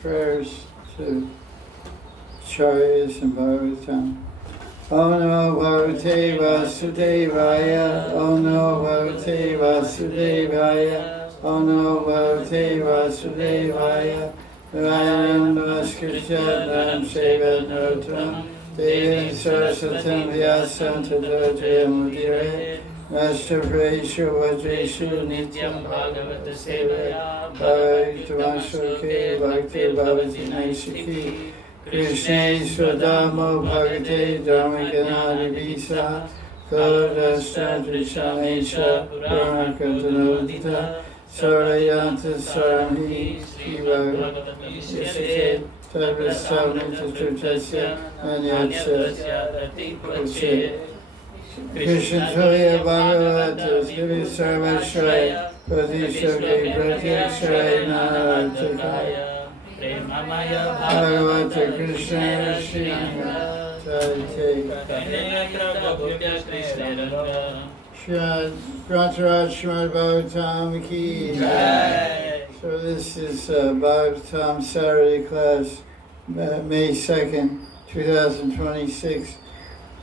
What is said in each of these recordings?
Prayers to Charyas and Bhagavatam. Om Namo Bhagavate Vasudevaya. Om Namo Bhagavate Vasudevaya. Om Namo Bhagavate Vasudevaya. Narayanam Namaskritya Nam Seva Narottam Devim Saraswatam Vyasam Tato Jayamudire Master Praishu Vajreshu Nityam Bhagavata Sevaya Bhagavata Vanshuke Bhakti Babaji Naisiki Krishna Swadamo Bhagate Dharmagana Visa Kaladasta Drishamesha Puranakantanodita Sarayanta Sarami Shiva Yisike Sarvastavnita Tutasya Anyatsa Uche Krishna Toya Bhagavata Sivi Sarvashaya Pradishoke Pratyakshaya Naratikaya Bhagavata Krishna Shriyanga Srimad Bhagavatam Ki Jai. So this is Bhagavatam Saturday class, May 2nd, 2026.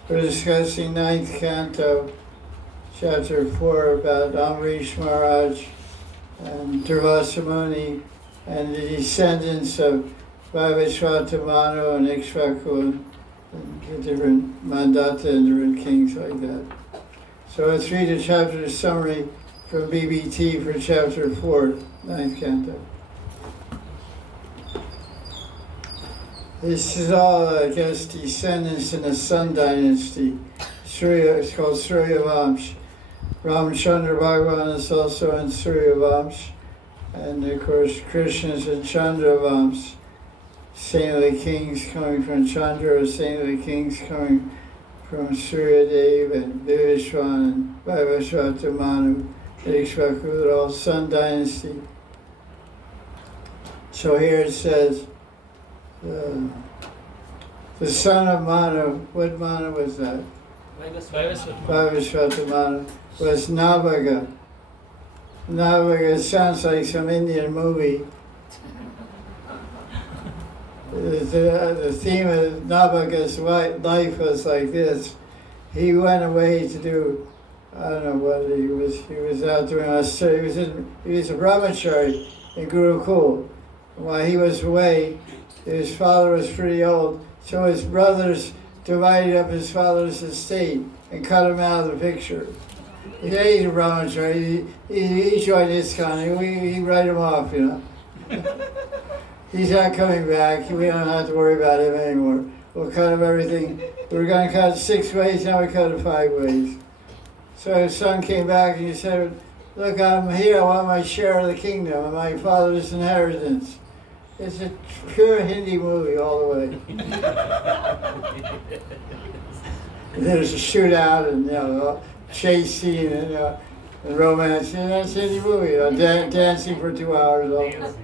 We're discussing 9th Canto, Chapter 4, about Amrish Maharaj and Durvasa Muni and the descendants of Vaivasvata Manu and Ikshvaku and the different Mandata and different kings like that. So let's read a chapter summary from BBT for Chapter 4, 9th Canto. This is all, I guess, descendants in the Sun Dynasty. It's called Surya Vamsh. Ramchandra Bhagavan is also in Surya Vamsh. And of course, Krishna is in Chandra Vamsh. Saintly kings coming from Chandra, or saintly kings coming from Surya Dev and Vivishwan and Vaivasvata Manu, Ikshvaku, they're all Sun Dynasty. So here it says, the son of Manu, what Manu was that? Vaivasvata Manu, was Navaga. Navaga sounds like some Indian movie. The theme of Navaga's life was like this. He went away to do, I don't know what he was out doing Australia. He was a brahmachari in Gurukul. While he was away, his father was pretty old, so his brothers divided up his father's estate and cut him out of the picture. Yeah, he's a brahmachari. He joined ISKCON. We write him off, you know. He's not coming back. We don't have to worry about him anymore. We'll cut him everything. We were going to cut it 6 ways, now we cut it 5 ways. So his son came back and he said, look, I'm here, I want my share of the kingdom and my father's inheritance. It's a pure Hindi movie all the way. There's a shootout and, you know, chase scene and romance. And that's a Hindi movie. Dancing for 2 hours also.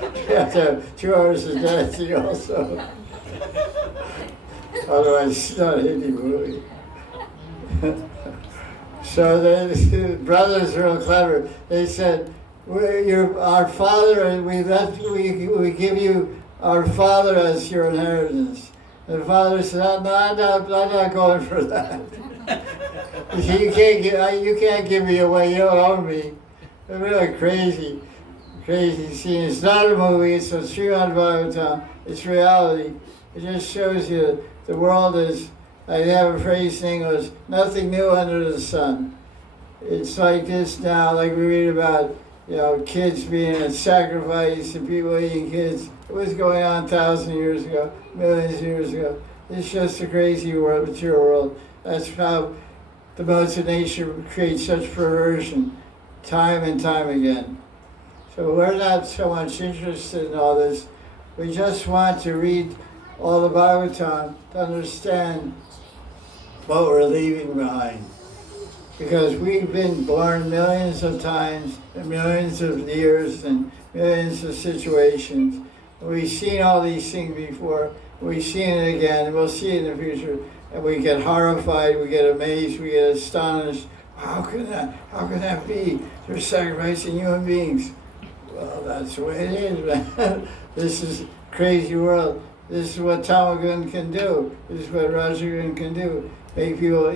You have to have 2 hours of dancing also. Otherwise, it's not a Hindi movie. So the brothers are real clever. They said, our father, and we give you our father as your inheritance. And the father said, I'm not going for that. You can't give me away, you don't own me. They're really crazy scene. It's not a movie, it's a Srimad Bhagavatam, it's reality. It just shows you the world is, I have a phrase in English, nothing new under the sun. It's like this now, like we read about, kids being sacrificed and people eating kids. It was going on 1,000 years ago, millions of years ago. It's just a crazy world, material world. That's how the modes of nature create such perversion, time and time again. So we're not so much interested in all this. We just want to read all the Bhagavatam to understand what we're leaving behind. Because we've been born millions of times, and millions of years, and millions of situations. We've seen all these things before, we've seen it again, and we'll see it in the future. And we get horrified, we get amazed, we get astonished. How can that be? They're sacrificing human beings. Well, that's the way it is, man. This is crazy world. This is what Tamagun can do. This is what Rajagun can do. Make people,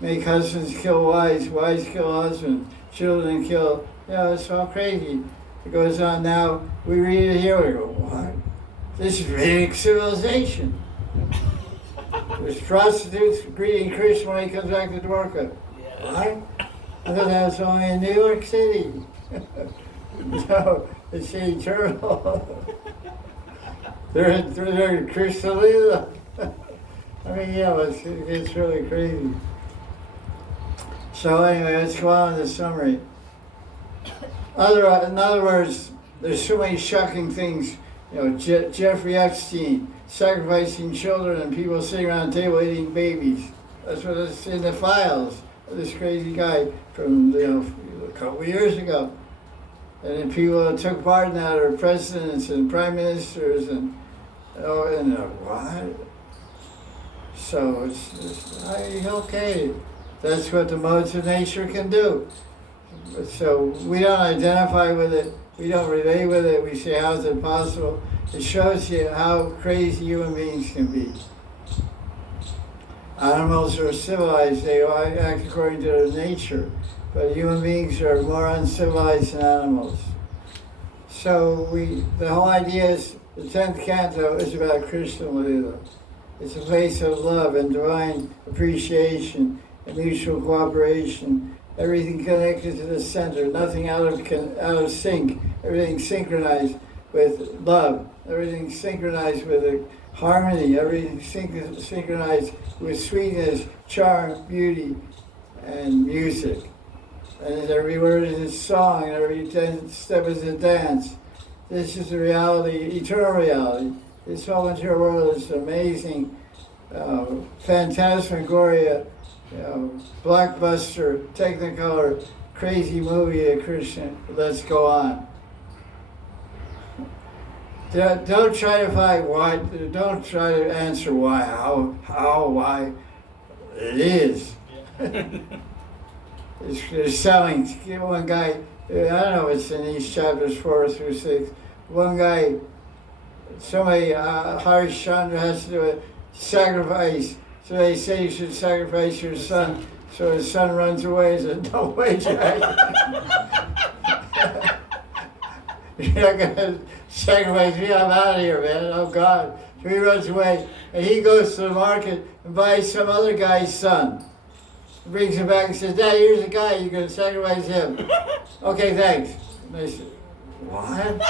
make husbands kill wives, wives kill husbands, children kill. It's all crazy. It goes on now. We read it here. We go, what? This is Vedic civilization. There's prostitutes greeting Krishna when he comes back to Dwarka. Yeah. What? I thought that was only in New York City. No, it's eternal. They're Krishna Lila. I mean, it's really crazy. So anyway, let's go on to the summary. In other words, there's so many shocking things. Jeffrey Epstein sacrificing children and people sitting around the table eating babies. That's what it's in the files of this crazy guy from a couple of years ago. And then people took part in that are presidents and prime ministers and what? So it's okay. That's what the modes of nature can do. So we don't identify with it. We don't relate with it. We say, how is it possible? It shows you how crazy human beings can be. Animals are civilized. They act according to their nature. But human beings are more uncivilized than animals. So the whole idea is, the 10th canto is about Krishna Lila. It's a place of love and divine appreciation and mutual cooperation. Everything connected to the center, nothing out of sync. Everything synchronized with love. Everything synchronized with harmony. Everything synchronized with sweetness, charm, beauty, and music. And every word is a song, and every step is a dance. This is the reality, eternal reality. This whole material world is amazing, phantasmagoria, blockbuster, technicolor, crazy movie of Krishna. Let's go on. Don't try to find why. Don't try to answer why, how, why. It is. They're selling. One guy, I don't know if it's in these chapters 4 through 6. One guy, somebody, Harish Chandra has to do a sacrifice. So they say you should sacrifice your son. So his son runs away. He said, no way, Jack. You're not going to sacrifice me. I'm out of here, man. Oh, God. So he runs away. And he goes to the market and buys some other guy's son. Brings him back and says, Dad, here's a guy. You're going to sacrifice him. Okay, thanks. And they said, what?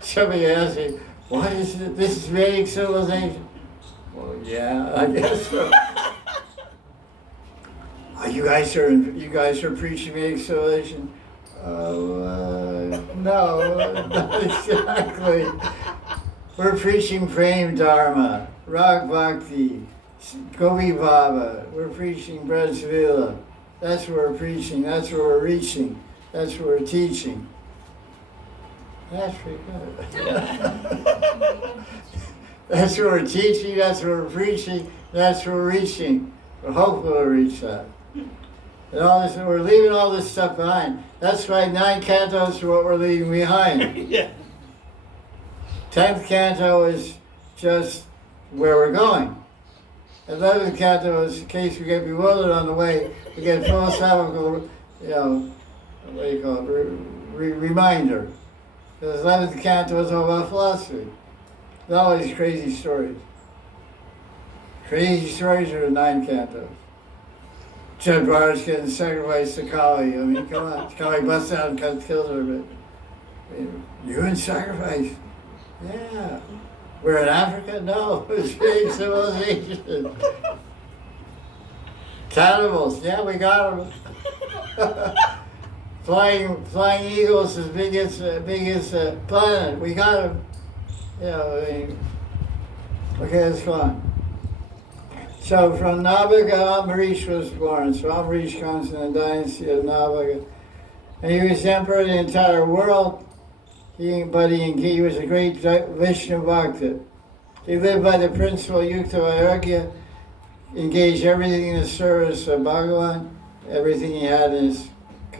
Somebody asked me, what is it? This is Vedic civilization. Well, yeah, I guess so. You guys are preaching Vedic civilization? No, not exactly. We're preaching Prem Dharma, Rag Bhakti, Gopi Baba. We're preaching Braj Vila. That's what we're preaching. That's what we're reaching. That's what we're teaching. That's pretty good. That's what we're teaching. That's what we're preaching. That's what we're reaching. We're hopeful to reach that. And all this, we're leaving all this stuff behind. That's why 9 cantos are what we're leaving behind. Yeah. 10th canto is just where we're going. 11th canto is in case we get bewildered on the way, we get philosophical, what do you call it, reminder. Because 11th canto is all about philosophy. There's all these crazy stories. Crazy stories are the 9 cantos. Judge Maharaj getting sacrificed to Kali. I mean, come on. Kali busts out and kills her. But you're in sacrifice. Yeah. We're in Africa? No. It's big civilization. Cannibals. Yeah, we got them. Flying eagles as big as planet. We got them. Okay, let's go on. So from Nabhaga, Ambarish was born. So Ambarish comes in the dynasty of Nabhaga. And he was emperor of the entire world. He was a great Vishnu Bhakta. He lived by the principle Yukta Vairagya, engaged everything in the service of Bhagavan. Everything he had in his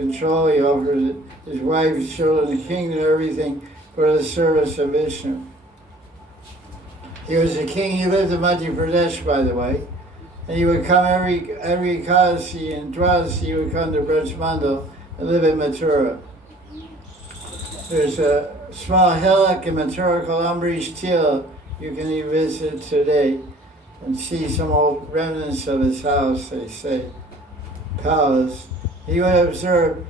control. He offered his wife, his children, the kingdom, everything for the service of Vishnu. He was a king. He lived in Madhya Pradesh, by the way. And he would come every Ekadasi and Dwadasi, he would come to Braj Mandal and live in Mathura. There's a small hillock in Mathura called Ambrish Til. You can even visit today and see some old remnants of his house, they say, palace. He would observe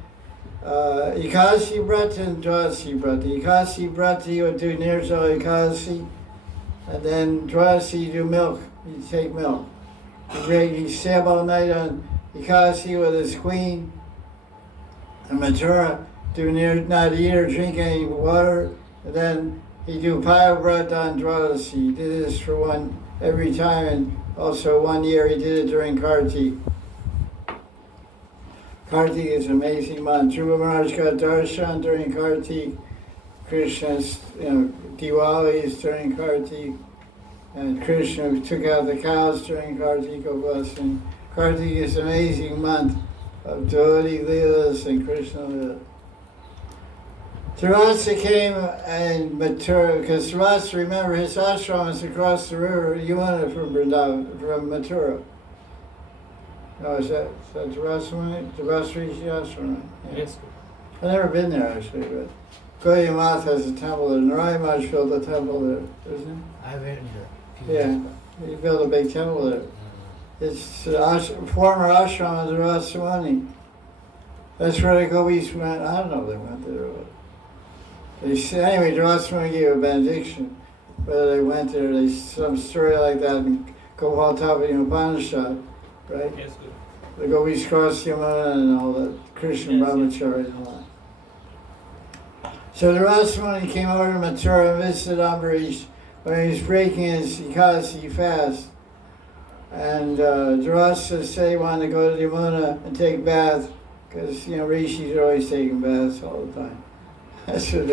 Ekadasi Vrata and Dwadasi Vrata. Ekadasi Vrata he would do Nirzala Ekadasi, and then Dwadasi you do milk, you take milk. He'd stay up all night on Ekadasi with his queen. And Mathura, not eat or drink any water. And then he'd do Payavrata on Dwadasi. He did this for every time, and also 1 year he did it during Kartik. Kartik is an amazing month. Dhruva Maharaj got darshan during Kartik. Krishna's, Diwali is during Kartik. And Krishna took out the cows during Kartika blessing. Kartik is an amazing month of devotee leelas and Krishna leelas. Tarasa came and Mathura, because Tarasa, remember, his ashram is across the river Yamuna from Mathura. Oh, is that Tarasa? Tarasa ashram? Yeah. Yes. I've never been there actually, but Gaudiya Math has a temple there. Narayan Maharaj built a temple there, isn't it? I went there. Yeah, he built a big temple there. It's the former ashram of the Rasamani. That's where the gopis went. I don't know if they went there. But anyway, the Rasamani gave a benediction. Whether they went there, some story like that in Gopal Tapani Upanishad, right? Yes, good. The gopis crossed Yamuna and all that, Krishna Brahmachari and all that. So the Rasamani came over to Mathura and visited Ambarish when he was breaking his Ekadasi fast. And Dharasa said he wanted to go to Yamuna and take a bath, because, rishis are always taking baths all the time. That's what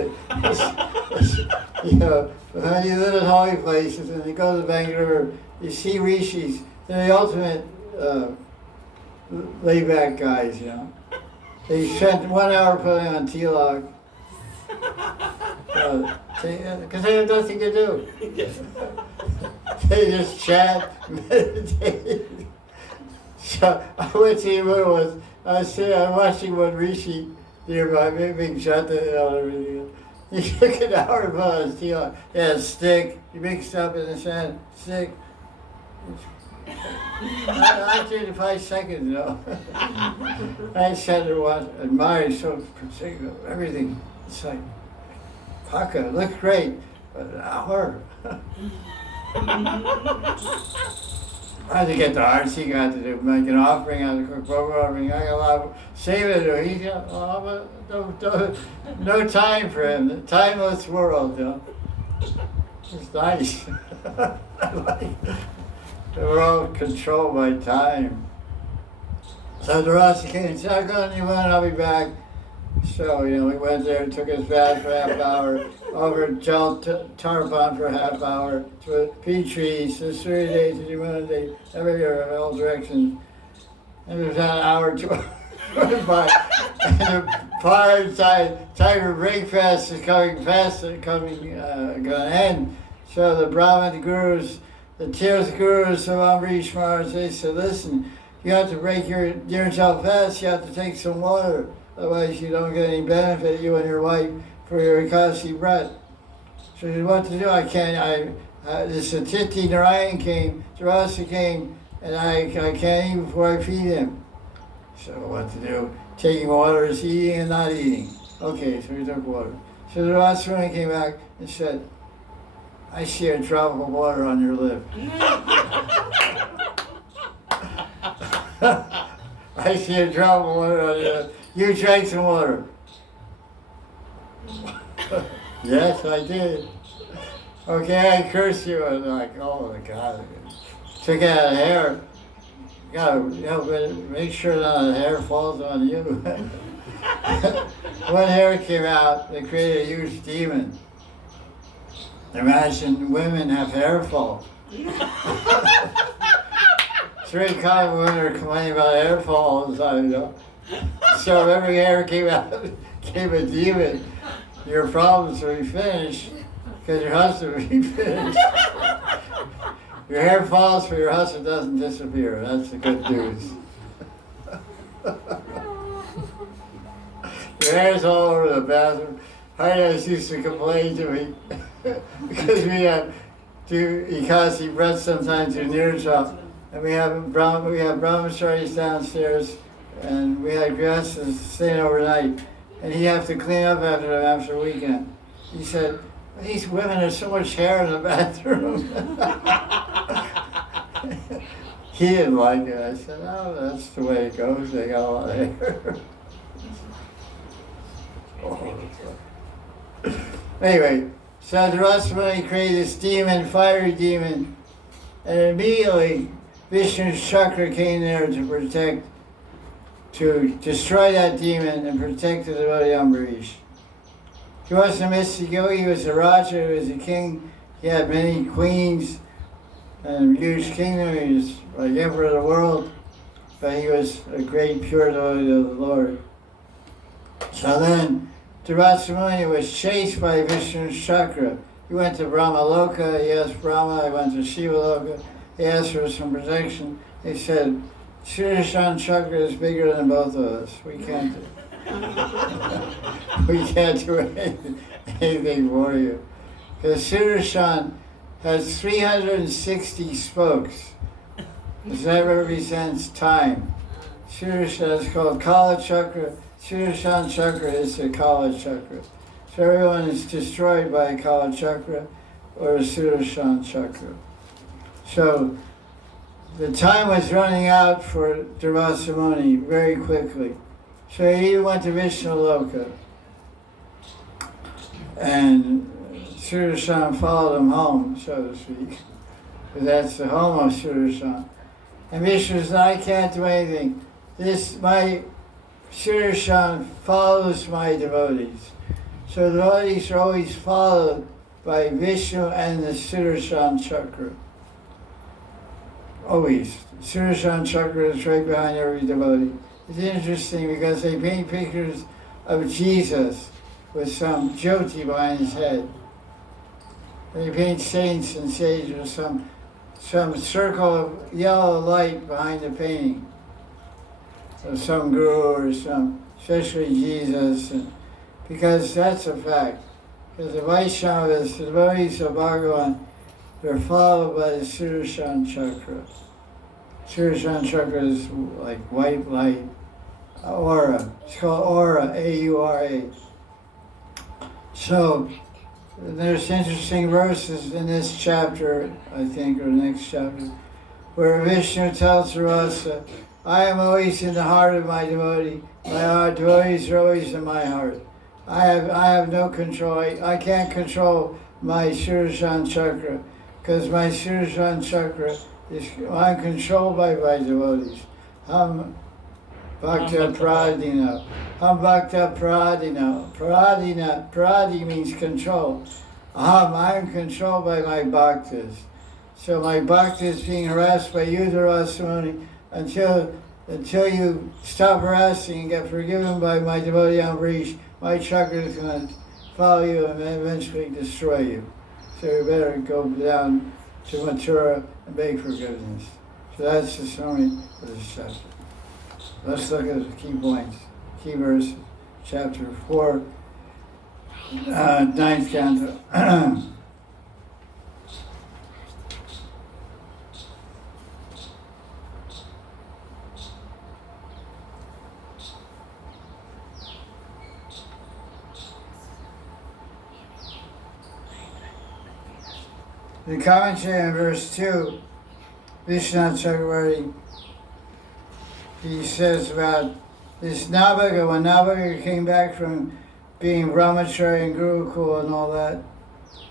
when you live in holy places and you go to the Bank River, you see rishis. They're the ultimate laid-back guys, They spent 1 hour putting on tilak. Because they have nothing to do. They just chat, meditate. So I went to Yamuna I'm watching one rishi nearby, big jata and everything. He took an hour to put on his tilak. He had a stick, he mixed up in the sand, stick. I did it in 5 seconds, I sat there admiring so particular, everything. It's like, Paka, looks great, but an hour. I had to get the arts he got to do, make an offering on the cook offering. I got a lot of saving to do. He got no time for him. The timeless world, It's nice. We're all controlled by time. So the Rasa came and said, I'll go to Yamuna, I'll be back. So, we went there and took his bath for half hour, over Jal Tarpan for half hour, to peach trees, the 3 days of Yamuna Day, every year in all directions. And it was about an hour to by. And the fire time for breakfast is coming fast, going to end. So the Brahmin gurus, the Tirth gurus of Ambarish Maharaj, they said, listen, you have to break yourself fast, you have to take some water. Otherwise, you don't get any benefit, you and your wife, for your Ekadasi breath. So he said, what to do? I can't, the Satiti Narayan came, Dharasa came, and I can't eat before I feed him. So what to do? Taking water is eating and not eating. Okay, so he took water. So the Dharasa came back and said, I see a drop of water on your lip. I see a drop of water on your lip. You drank some water. Yes, I did. Okay, I curse you. I was like, oh my God. Took out hair. You gotta, make sure none of the hair falls on you. One hair came out, they created a huge demon. Imagine women have hair fall. It's very common women are complaining about hair fall all the time, So if every hair came out, came a demon, your problems would be finished because your husband would be finished. Your hair falls, but your husband doesn't disappear. That's the good news. Your hair's all over the bathroom. Maharaj used to complain to me because we had Ekasi bread sometimes to Nirjal, and we have brahmacharis downstairs, and we had grihasthas staying overnight, and he'd have to clean up after them after a weekend. He said, "These women have so much hair in the bathroom." He didn't like it. I said, "Oh, that's the way it goes. They got a lot of hair." Anyway, so Dharasmani created this demon, fiery demon, and immediately Vishnu's chakra came there to destroy that demon and protect the devotee Ambarish. He wasn't a mystic yogi, he was a Raja, he was a king, he had many queens and a huge kingdom, he was like emperor of the world, but he was a great pure devotee of the Lord. So then, Dharasmani was chased by Vishnu's chakra. He went to Brahmaloka, he asked Brahma, I went to Shivaloka, he asked for some protection. He said, Sudarshan chakra is bigger than both of us. We can't do anything for you. Because Sudarshan has 360 spokes. That represents time. Sudarshan is called Kala chakra. Sudarshan chakra is the Kala chakra. So everyone is destroyed by a Kala chakra or a Sudarshan chakra. So the time was running out for Dharasmani very quickly. So he went to Vishnaloka. And Sudarshan followed him home, so to speak. Because that's the home of Sudarshan. And Vishnu said, I can't do anything. My Sudarshan follows my devotees. So the devotees are always followed by Vishnu and the Sudarshan chakra. Always. Sudarshan chakra is right behind every devotee. It's interesting because they paint pictures of Jesus with some jyoti behind his head. They paint saints and sages with some circle of yellow light behind the painting. Of some guru or especially Jesus, because that's a fact. Because the Vaishnavas, the devotees of Bhagavan, they're followed by the Sudarshan chakra. Sudarshan chakra is like white light, aura. It's called aura, A-U-R-A. So there's interesting verses in this chapter, I think, or the next chapter, where Vishnu tells Rasa, I am always in the heart of my devotee. My devotees are always in my heart. I have no control. I can't control my Sudarshan chakra because my Sudarshan chakra I'm controlled by my devotees. Ham Bhakta Pradina. Ham Bhakta Pradina. Pradi means control. I'm controlled by my bhaktas. So my bhakta is being harassed by you, Dharasmani, until you stop harassing and get forgiven by my devotee Ambarish, my chakra is going to follow you and eventually destroy you. So you better go down to Mathura and beg forgiveness. So that's the summary of this chapter. Let's look at the key points, key verses. Chapter 4, 9th canto. The commentary on verse 2, Vishwanath Chakravarti, he says about this Nabhaga, when Nabhaga came back from being brahmachari and gurukul and all that,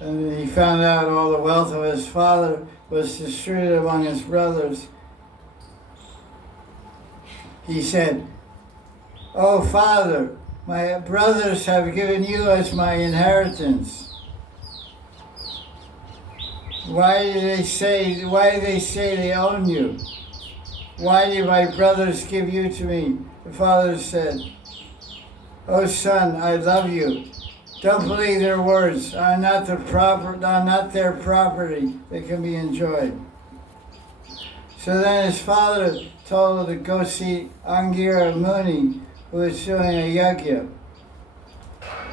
and he found out all the wealth of his father was distributed among his brothers, he said, "Oh father, my brothers have given you as my inheritance. Why do they say they own you? why did my brothers give you to me? The father said, "Oh son, I love you. Don't believe their words. I'm not their property that can be enjoyed." So then his father told him to go see Angira Muni, who was doing a yajna,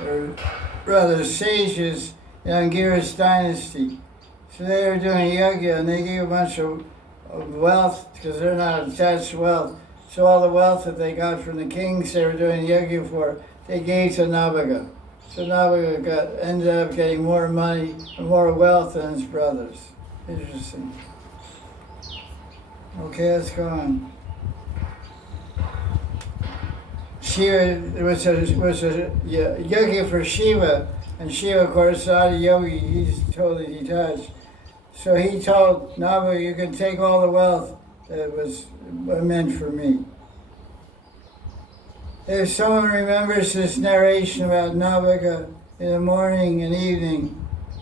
or rather sages in Angira's dynasty. So they were doing a yajna, and they gave a bunch of wealth, because they're not attached to wealth. So all the wealth that they got from the kings they were doing yajna for, they gave to Navaga. So Navaga ended up getting more money and more wealth than his brothers. Interesting. Okay, let's go on. Shiva, there was a yajna for Shiva, and Shiva, of course, Adi Yogi, he's totally detached. So he told Navaga, "You can take all the wealth that was meant for me." If someone remembers this narration about Navaga in the morning and evening,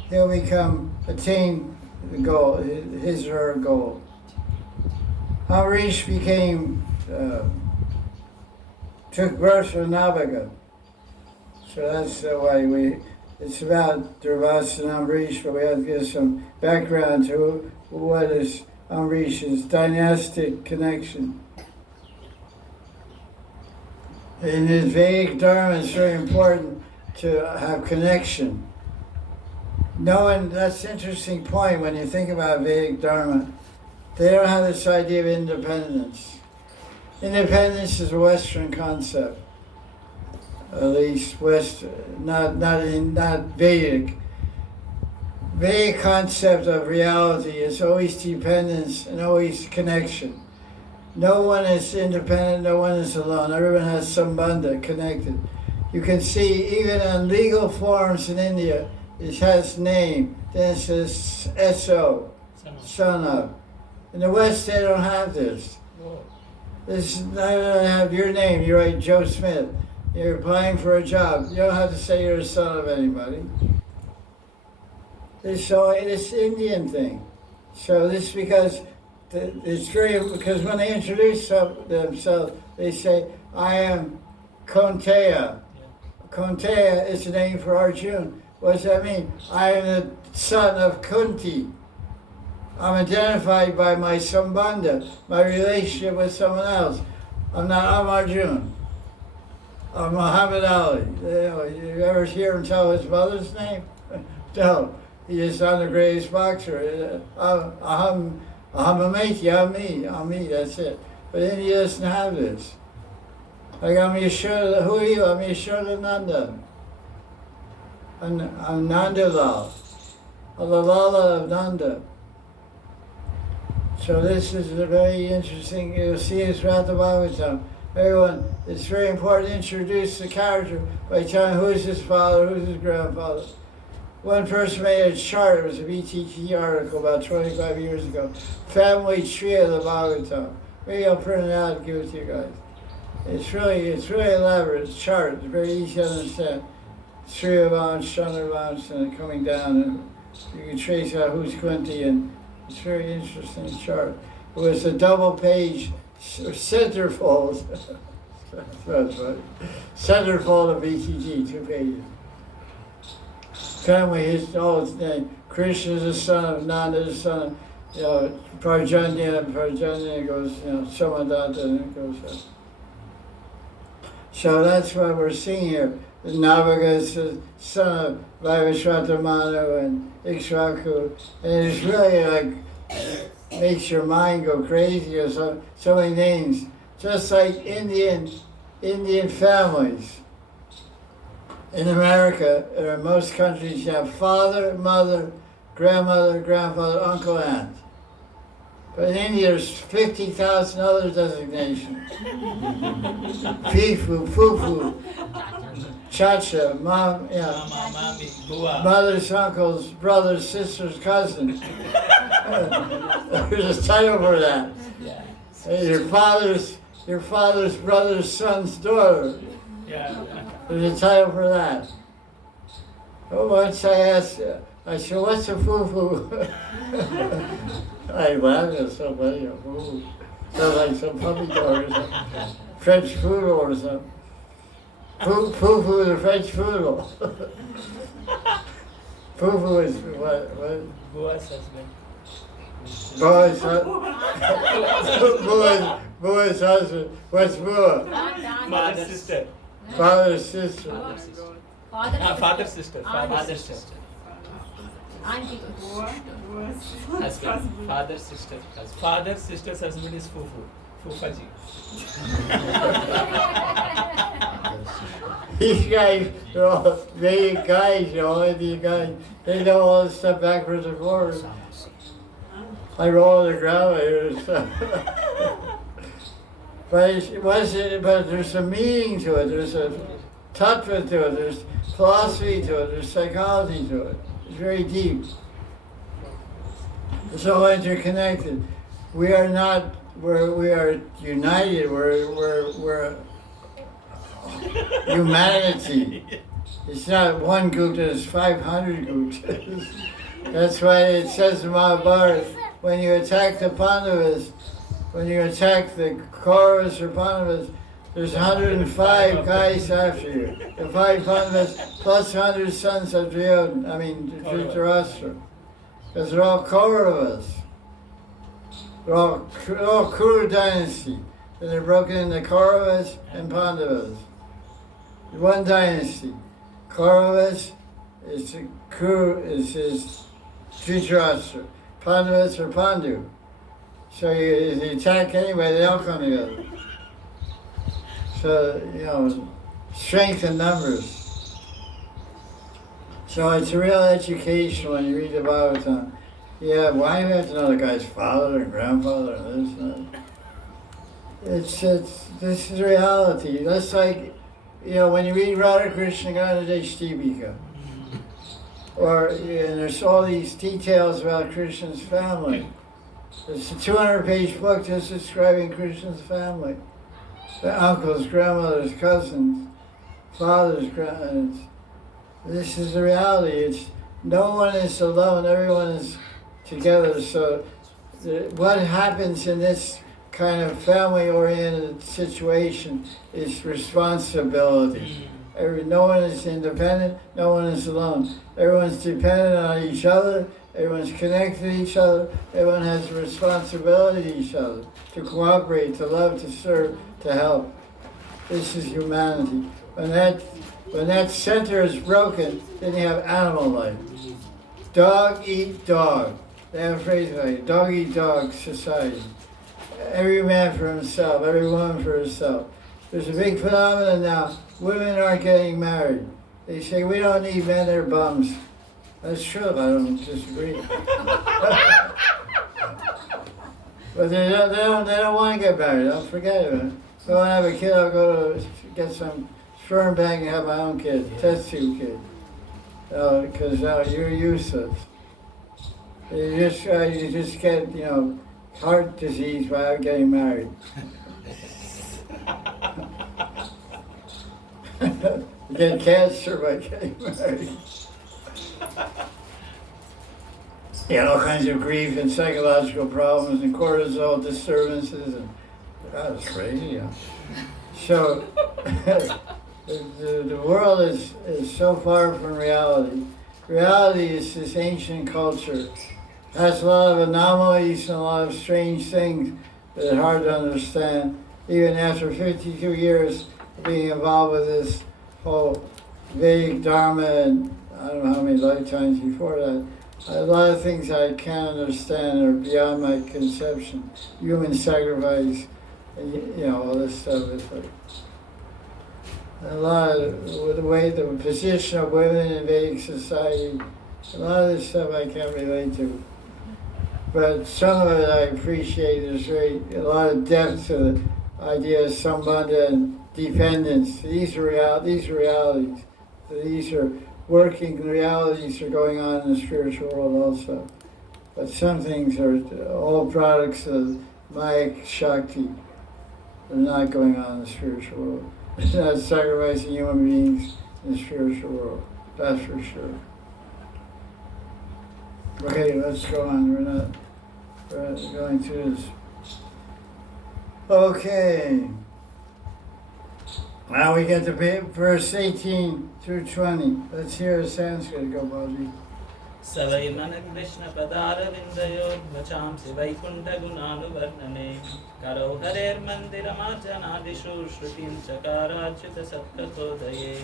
he'll attain the goal, his or her goal. Amrish took birth from Navaga. So that's why it's about Durvasa and Amrish, but we have to give some background to what is Amrish's dynastic connection. In his Vedic Dharma, it's very important to have connection. That's an interesting point when you think about Vedic Dharma. They don't have this idea of independence. Independence is a Western concept, at least not Vedic. Vedic concept of reality is always dependence and always connection. No one is independent, no one is alone. Everyone has sambandha, connected. You can see even in legal forms in India, it has name, then it says S.O., son of. In the West, they don't have this. They don't have your name. You write Joe Smith. You're applying for a job. You don't have to say you're a son of anybody. So it's Indian thing. So this because because when they introduce themselves, they say, "I am Konteya." Konteya is the name for Arjuna. What does that mean? I am the son of Kunti. I'm identified by my sambandha, my relationship with someone else. I'm Arjuna. I'm Muhammad Ali. You ever hear him tell his mother's name? No. He is the greatest boxer. I'm me, that's it. But India doesn't have this. Like I'm Yashoda, who are you? I'm Yashoda Nanda. I'm Nandalal. I'm the Lala of Nanda. So this is a very interesting, you'll see it throughout the Bhagavatam. Everyone, it's very important to introduce the character by telling who's his father, who's his grandfather. One person made a chart, it was a BTT article about 25 years ago, family tree of the Bhagavatam. Maybe I'll print it out and give it to you guys. It's really elaborate chart, it's very easy to understand. Sriyavans, Chandravans, and coming down, and you can trace out who's Kunti, and it's a very interesting chart. It was a double page centerfold, that's funny. Centerfold of BTT, 2 pages. Family, his name. Krishna is the son of Nanda, the son of Parjanya goes, Samadata, and it goes up. So that's what we're seeing here. The Navaga is the son of Vaivashvata Manu and Ikshvaku. And it's really makes your mind go crazy, or so many names. Just like Indian families. In America, or in most countries, you have father, mother, grandmother, grandfather, uncle, aunt. But in India, there's 50,000 other designations. Fifu, fufu, chacha, mom, mothers, uncles, brothers, sisters, cousins. There's a title for that. Your father's brother's son's daughter. There's a title for that. Oh, once I asked, I said, "What's a fufu?" I laughed at somebody, a fufu. So like some puppy dog or something. French poodle or something. Poo-poo is a French poodle. Poo-poo is what? Boa's husband. Boa's husband. What's Boa? Father's sister. Father's sister. Father's sister. Father's sister. Auntie. Husband. Father's sister. Father's sister's husband is Fufu. Fufaji. These guys are all Vedic guys, Indian guys. They know all this stuff backwards and forwards. I roll the ground here and stuff. But there's a meaning to it. There's a tattva to it. There's philosophy to it. There's psychology to it. It's very deep. It's all interconnected. We are not. We are united. We're humanity. It's not one group. There's 500 groups. That's why it says in Mahabharata, when you attack the Pandavas, when you attack the Kauravas or Pandavas, there's 105 guys after you. The 5 Pandavas plus 100 sons of Dhritarashtra. Because they're all Kauravas. They're all Kuru dynasty. And they're broken into Kauravas and Pandavas. One dynasty. Kauravas is Kuru is Dhritarashtra. Pandavas are Pandu. So if you attack anyway, they all come together. So, strength in numbers. So it's a real education when you read the Bhagavatam. Yeah, why do you have to know the guy's father and grandfather and this and that? This is reality. That's like, when you read Radha Krishna Ganadesh Deepika, and there's all these details about Krishna's family. It's a 200-page book just describing Krishna's family. The uncles, grandmothers, cousins, fathers, grandparents. This is the reality. It's no one is alone. Everyone is together. So what happens in this kind of family-oriented situation is responsibility. No one is independent. No one is alone. Everyone's dependent on each other. Everyone's connected to each other. Everyone has a responsibility to each other, to cooperate, to love, to serve, to help. This is humanity. When that center is broken, then you have animal life. Dog eat dog. They have a phrase like it, dog eat dog society. Every man for himself, every woman for herself. There's a big phenomenon now. Women aren't getting married. They say, we don't need men, they're bums. That's true, I don't disagree. But they don't want to get married. I'll forget it. If I want to have a kid, I'll go to get some sperm bank and have my own kid, test tube kid. Because you're useless. You just get, heart disease by getting married. You get cancer by getting married. All kinds of grief and psychological problems and cortisol disturbances and that's crazy. So the world is so far from reality. Reality is this ancient culture. It has a lot of anomalies and a lot of strange things that are hard to understand. Even after 52 years of being involved with this whole Vedic Dharma and I don't know how many lifetimes before that, a lot of things I can't understand are beyond my conception. Human sacrifice, and, all this stuff. It's like a lot of the position of women in Vedic society, a lot of this stuff I can't relate to. But some of it I appreciate. There's a lot of depth to the idea of sambandha and dependence. These are realities. These are working realities are going on in the spiritual world also. But some things are all products of Maya Shakti. They're not going on in the spiritual world. It's not sacrificing human beings in the spiritual world. That's for sure. Okay, let's go on. We're not going through this. Okay. Now we get to verse 18 through 20. Let's hear a Sanskrit, Gopalji. Savai Manan Krishna Padara Vindayo Vachamsi Vaikunta Gunanuvarnane Karo Harer Mandiramarjanadishu Shrutin Chakarachyuta Satkatodaye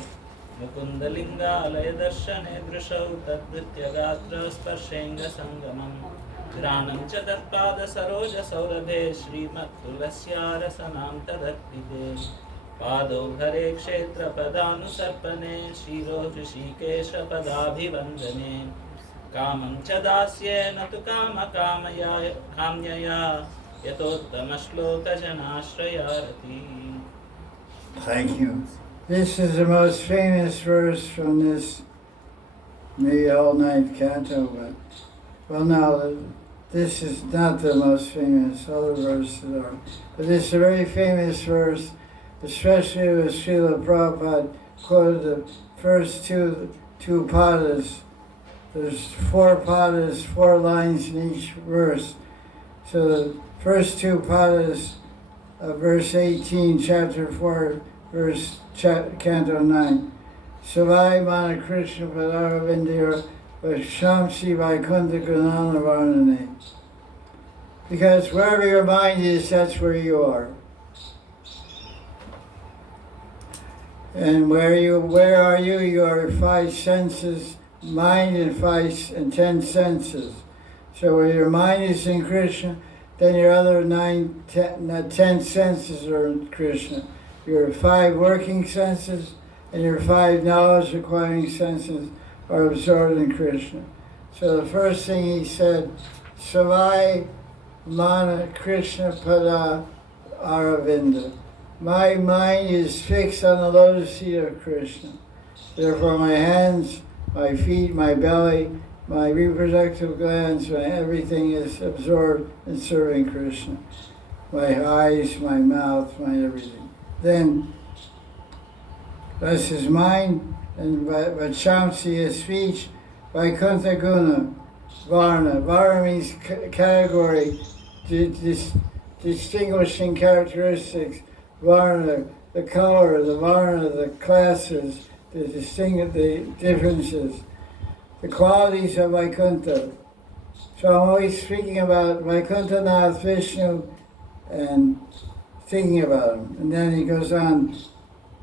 Mukundalinga Alaya Darshane Drishau Tadvritya Gatra Sparshenga Sangamam Granam Chatatpada Saroja Saurabhe Srimat Tulasya Rasanam Tadakride Pado Hare Kshetra Padanu Sarpane Shiro Rishikesha Padabhivandane Kamam Chadasye Natu Kama Kamaya Kamyaya Yatottama Shloka Janashrayarati. Thank you. This is the most famous verse from this maybe all-night canto, but well, no, this is not the most famous. Other verses are, but this is a very famous verse, especially with Srila Prabhupada quoted the first two padas. There's 4 padas, 4 lines in each verse. So the first 2 padas of verse 18, chapter 4, Canto 9. Savai Mana Krishna Padaravindir Vashamsi Vaikunta Gunana Varnane. Because wherever your mind is, that's where you are. And where are you? You are 5 senses, mind and 10 senses. So where your mind is in Krishna, then your other 10 senses are in Krishna. Your 5 working senses and your 5 knowledge acquiring senses are absorbed in Krishna. So the first thing he said, Savai Mana Krishna Pada Aravinda. My mind is fixed on the lotus feet of Krishna. Therefore my hands, my feet, my belly, my reproductive glands, everything is absorbed in serving Krishna. My eyes, my mouth, my everything. Then, that's his mind, and Vachamsi is speech, Vaikunta Guna, Varna. Varna means category, distinguishing characteristics. Varna, the color, the Varna, the classes, the differences, the qualities of Vaikunta. So I'm always speaking about Vaikunta Nath, Vishnu, and thinking about him. And then he goes on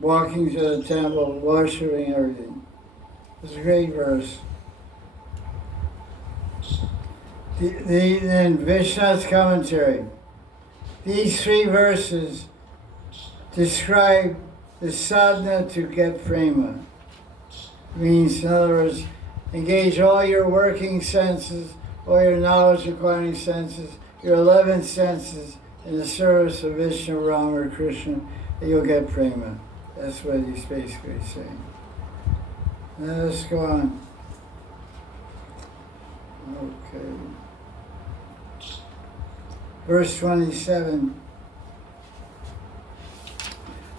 walking to the temple, worshiping everything. It's a great verse. Then Vishnu's commentary. These 3 verses describe the sadhana to get prema. Means, in other words, engage all your working senses, all your knowledge acquiring senses, your 11 senses in the service of Vishnu, Rama, or Krishna, and you'll get prema. That's what he's basically saying. Now let's go on. Okay. Verse 27.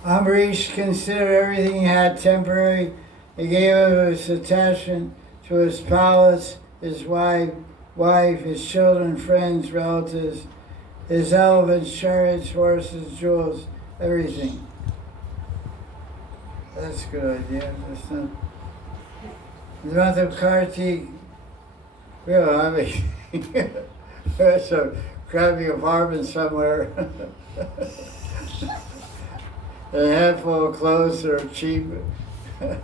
Ambarish considered everything he had temporary. He gave up his attachment to his palace, his wife, his children, friends, relatives, his elephants, chariots, horses, jewels, everything. That's a good idea. That's not. In the month of Kartik, well, I mean, that's a crappy apartment somewhere. A handful of clothes that are cheap. And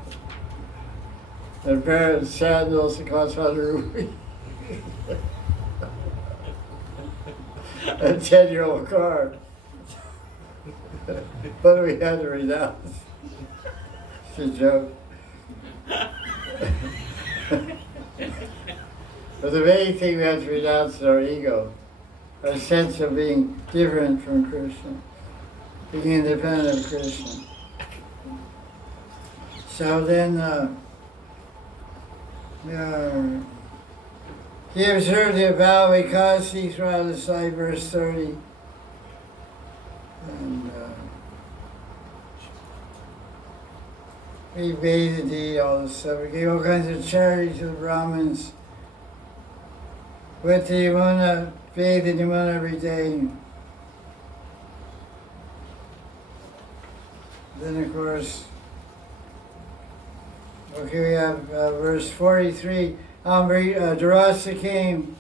a pair of sandals that cost 100 rupees. A 10-year-old car. But we had to renounce. It's a joke. But the main thing we have to renounce is our ego, our sense of being different from Krishna, being independent of Krishna. So then, he observed the vow because he's right aside verse 30. And he bathed the deed, all this stuff. He gave all kinds of charity to the Brahmins. With the Yamuna, bathed in Yamuna every day. Then of course, okay, we have verse 43. Durasa came,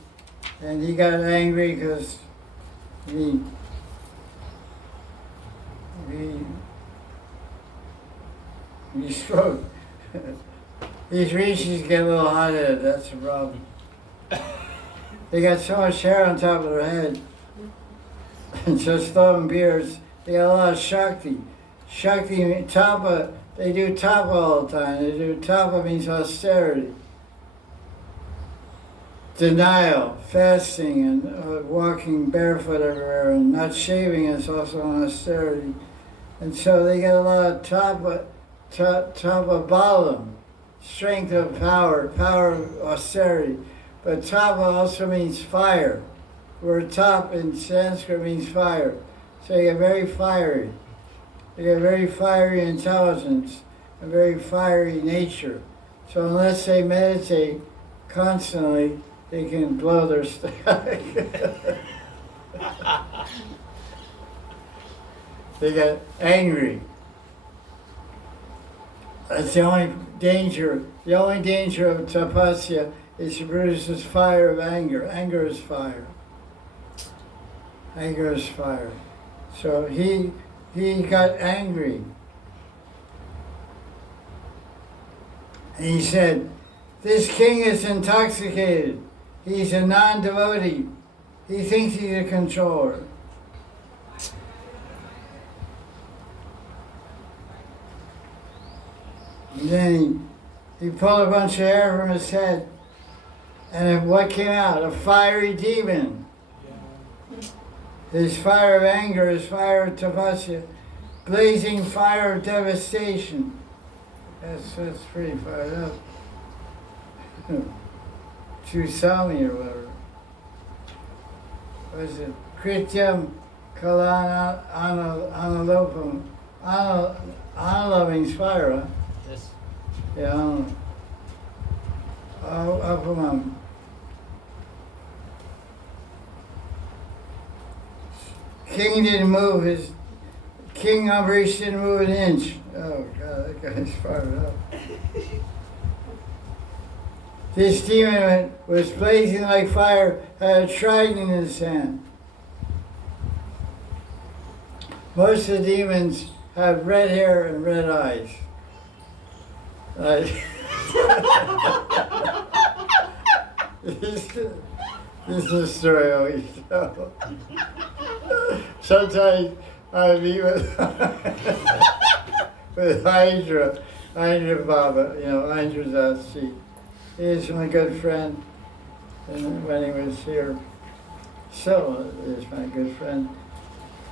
and he got angry because he spoke. These rishis get a little hot-headed, that's the problem. They got so much hair on top of their head, and such long beards, they got a lot of Shakti. Shakti, tapa, they do tapa all the time. They do tapa means austerity. Denial, fasting, and walking barefoot everywhere, and not shaving is also an austerity. And so they get a lot of tapa balam, strength of power of austerity. But tapa also means fire. The word tap in Sanskrit means fire. So they get very fiery. They get very fiery intelligence, a very fiery nature. So unless they meditate constantly, they can blow their stomach. They get angry. That's the only danger. The only danger of tapasya is to produce this fire of anger. Anger is fire. Anger is fire. So he got angry. And he said, "This king is intoxicated. He's a non-devotee. He thinks he's a controller." And then he pulled a bunch of hair from his head. And what came out? A fiery demon. His fire of anger, his fire of tapasya, blazing fire of devastation. That's pretty fired up. Chusami or whatever. What is it? Krityam kalana analopam. Anala means fire, huh? Yes. Yeah, upamam. King didn't move. King Ambrish didn't move an inch. Oh God, that guy's fired up. This demon was blazing like fire, had a trident in his hand. Most of the demons have red hair and red eyes. This is a story I always tell. Sometimes I meet with Hydra Baba, Hydra Dasi. He is my good friend, and when he was here, still is my good friend.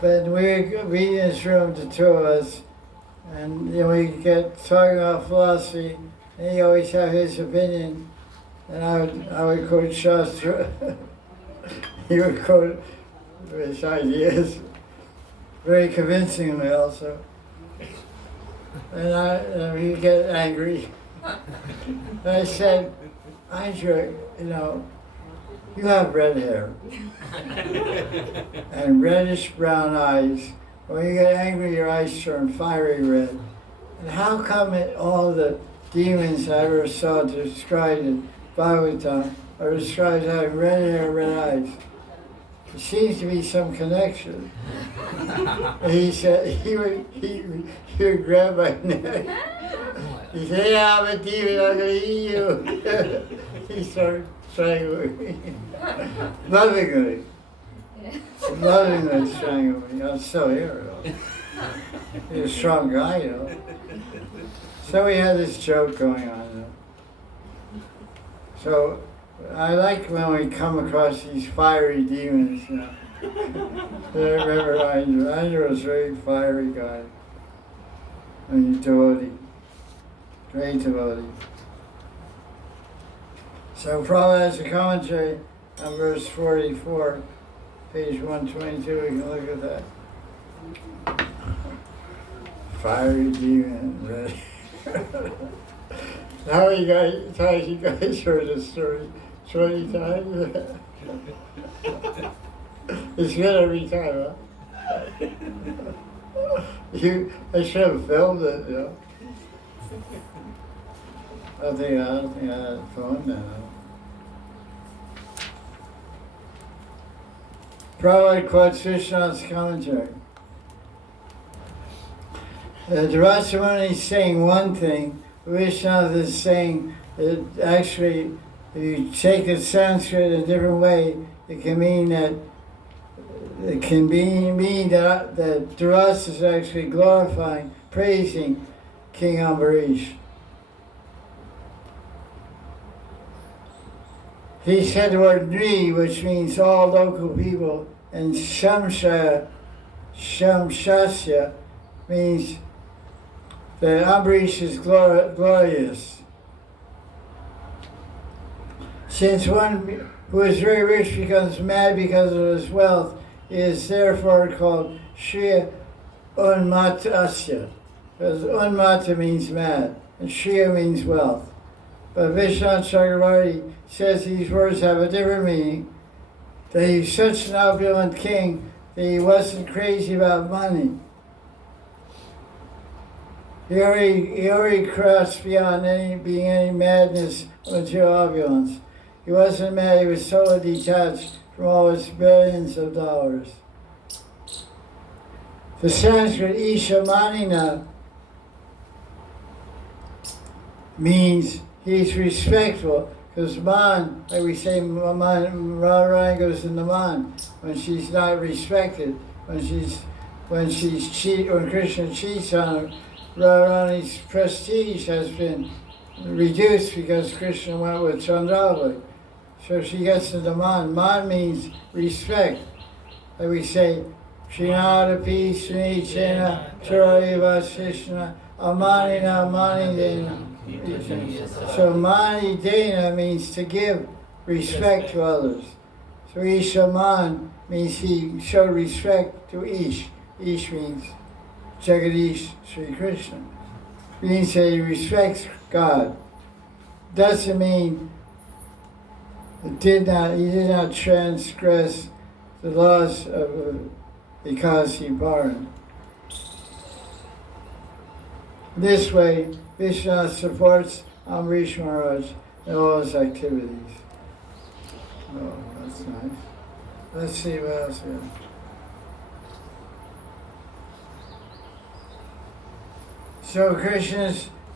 But we meet in his room, the two of us, and we get talking about philosophy, and he always have his opinion, and I would quote Shastra. He would quote his ideas very convincingly also. And he would get angry. And I said, Hydra, you have red hair and reddish brown eyes. When you get angry, your eyes turn fiery red. And how come all the demons I ever saw described in Bhagavatam are described as having red hair, red eyes? There seems to be some connection. And he said he would grab my neck. He said, "Yeah, I'm a demon, I'm going to eat you." He started strangling me. Lovingly strangling me. I'm still here, though. He's a strong guy, So we had this joke going on, So I like when we come across these fiery demons, I remember Andrew. Andrew was a very fiery guy. Devotee. Great devotee. So Prabhupada has a commentary on verse 44, page 122. We can look at that. Fiery demon, ready. How many times you guys heard this story? 20 times? It's good every time, huh? I should have filmed it, you know. I think I had a phone now. Prabhupada quotes Vishnu's commentary. The Rasamuni is saying one thing, Vishnu is saying that actually, if you take the Sanskrit in a different way, it can mean that that Dhruva is actually glorifying, praising King Ambarish. He said the word Nri, which means all local people, and Shamshasya means that Ambarish is glorious. Since one who is very rich becomes mad because of his wealth, he is therefore called Shriya Unmatasya, because Unmata means mad, and Shriya means wealth. But Vishwanath Chakravarti says these words have a different meaning, that he's such an opulent king that he wasn't crazy about money. He already crossed beyond being any madness or material opulence. He wasn't mad, he was totally detached from all his billions of dollars. The Sanskrit Isha Manina means he's respectful, because man, like we say, Radharani goes in the man when she's not respected, when Krishna cheats on her. Radharani's prestige has been reduced because Krishna went with Chandravali. So she gets into man. Man means respect. Like we say, Srinadapi Srinichena Choraiva Shishna Amanina Manidena. So Manidena means to give respect to others. So Ishaman means he showed respect to Ish. Ish means Jagadish Sri Krishna. Means that he respects God. Doesn't mean he did not transgress the laws because he pardoned. This way, Vishnu supports Ambarish Maharaj in all his activities. Oh, that's nice. Let's see what else we have. So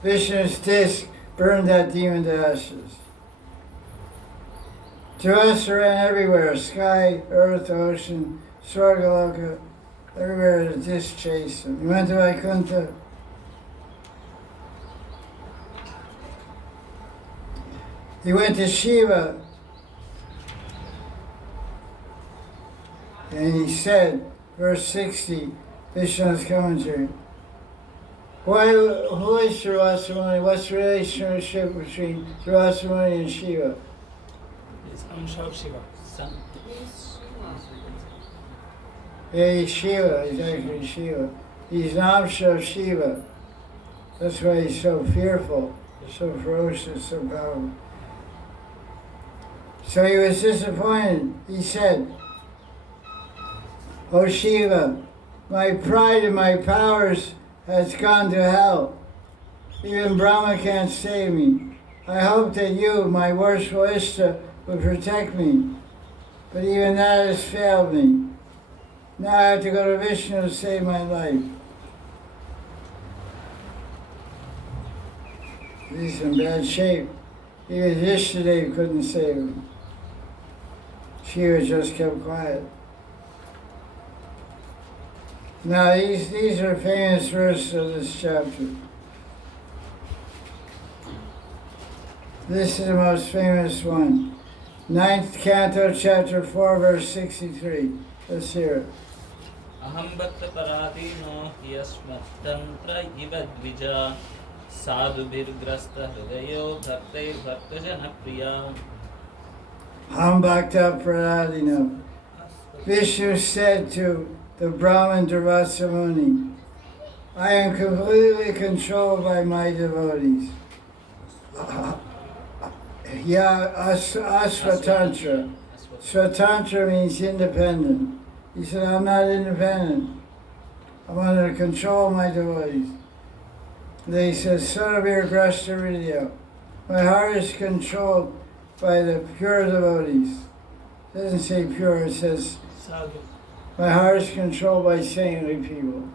Vishnu's disc burned that demon to ashes. Dhruva ran everywhere, sky, earth, ocean, Swargaloka, everywhere the disc chased him. He went to Vaikuntha. He went to Shiva. And he said, verse 60, Vishnu's commentary, who is Dhruva? What's the relationship between Dhruva and Shiva? It's Amsha of Shiva, son. Yeah, he's Shiva. He's actually Shiva. He's an Amsha of Shiva. That's why he's so fearful, so ferocious, so powerful. So he was disappointed. He said, "O Shiva, my pride and my powers has gone to hell. Even Brahma can't save me. I hope that you, my worshipful Ishta, would protect me. But even that has failed me. Now I have to go to Vishnu to save my life." He's in bad shape. Even Ishtadev couldn't save him. Shiva just kept quiet. Now these are famous verses of this chapter. This is the most famous one. 9th Canto, chapter 4, verse 63. Let's hear it. Aham bhakta paradino yasmattantra iva dvija sadhu birgrasta hridayo bhaktair bhakta jana priya. Aham bhakta paradino. Vishnu said to the Brahman Durvasa Muni, I am completely controlled by my devotees. Asvatantra. Svatantra means independent. He said, I'm not independent. I'm under the control of my devotees. Then he says, Sarabhir Grasta Hridaya. My heart is controlled by the pure devotees. It doesn't say pure, it says, Sadhu. my heart is controlled by saintly people.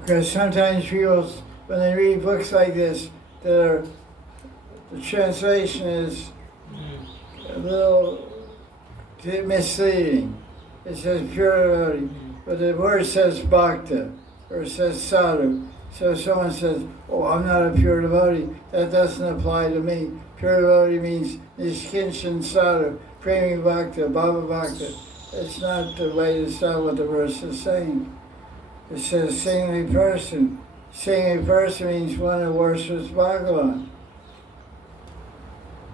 Because sometimes people, when they read books like this, the translation is a little misleading. It says pure devotee, but the word says bhakta, or it says sadhu. So if someone says, oh, I'm not a pure devotee, that doesn't apply to me. Pure devotee means niskinchan sadhu, premi bhakta, bhava bhakta. It's not the way to start what the verse is saying. It says saintly person. Saintly person means one who worships Bhagavan.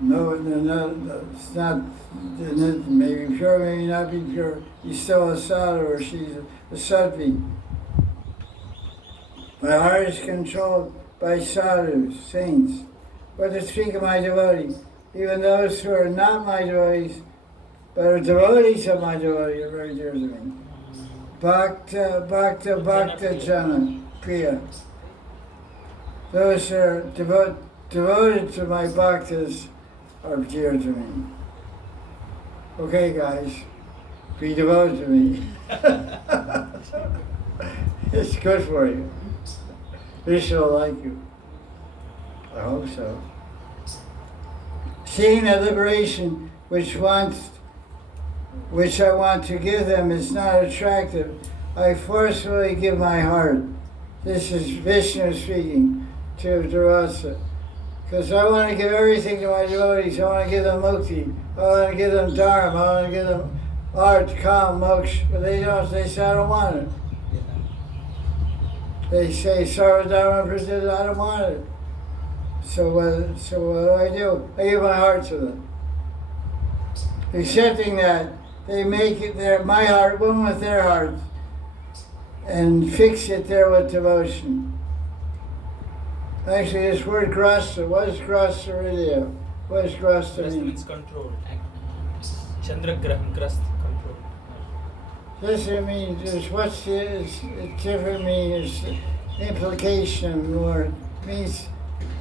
No, it's not, maybe pure, maybe not be pure. He's still a sadhu or she's a sattvi. My heart is controlled by sadhus, saints. But to speak of my devotees, even those who are not my devotees, but are devotees of my devotee are very dear to me. Bhakta, bhakta, bhakta jana, priya. Those who are devoted to my bhaktas are dear to me. Okay, guys, be devoted to me. It's good for you. Krishna will like you. I hope so. Seeing a liberation which I want to give them is not attractive, I forcefully give my heart. This is Vishnu speaking to Durvasa. Because I want to give everything to my devotees. I want to give them mukti. I want to give them dharma. I want to give them art, kam, moksha. But they don't. They say, I don't want it. They say, sarva dharma prasiddha, I don't want it. So what do? I give my heart to them. Accepting that, they make it my heart, one with their heart, and fix it there with devotion. Actually, this word grasta, what is grasta hridaya? What does grasta Grasta mean? means control. Chandragrahan, grasta, control. This means, what's the different meaning, is implication of the word. It means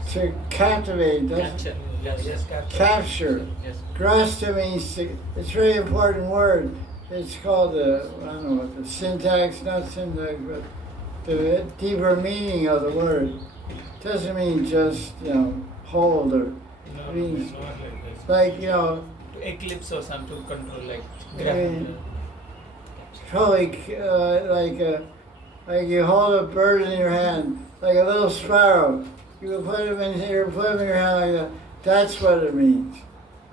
to captivate, Capture. Yes, capture. capture. Yes. Grasta means to, it's a very important word. It's called I don't know what the syntax, not syntax, but the deeper meaning of the word. It doesn't mean just, hold or, No, it means it's not like this. like, To eclipse or something, to control, like grab. mean, probably like you hold a bird in your hand, like a little sparrow. You put him in here, put him in your hand like that. That's what it means.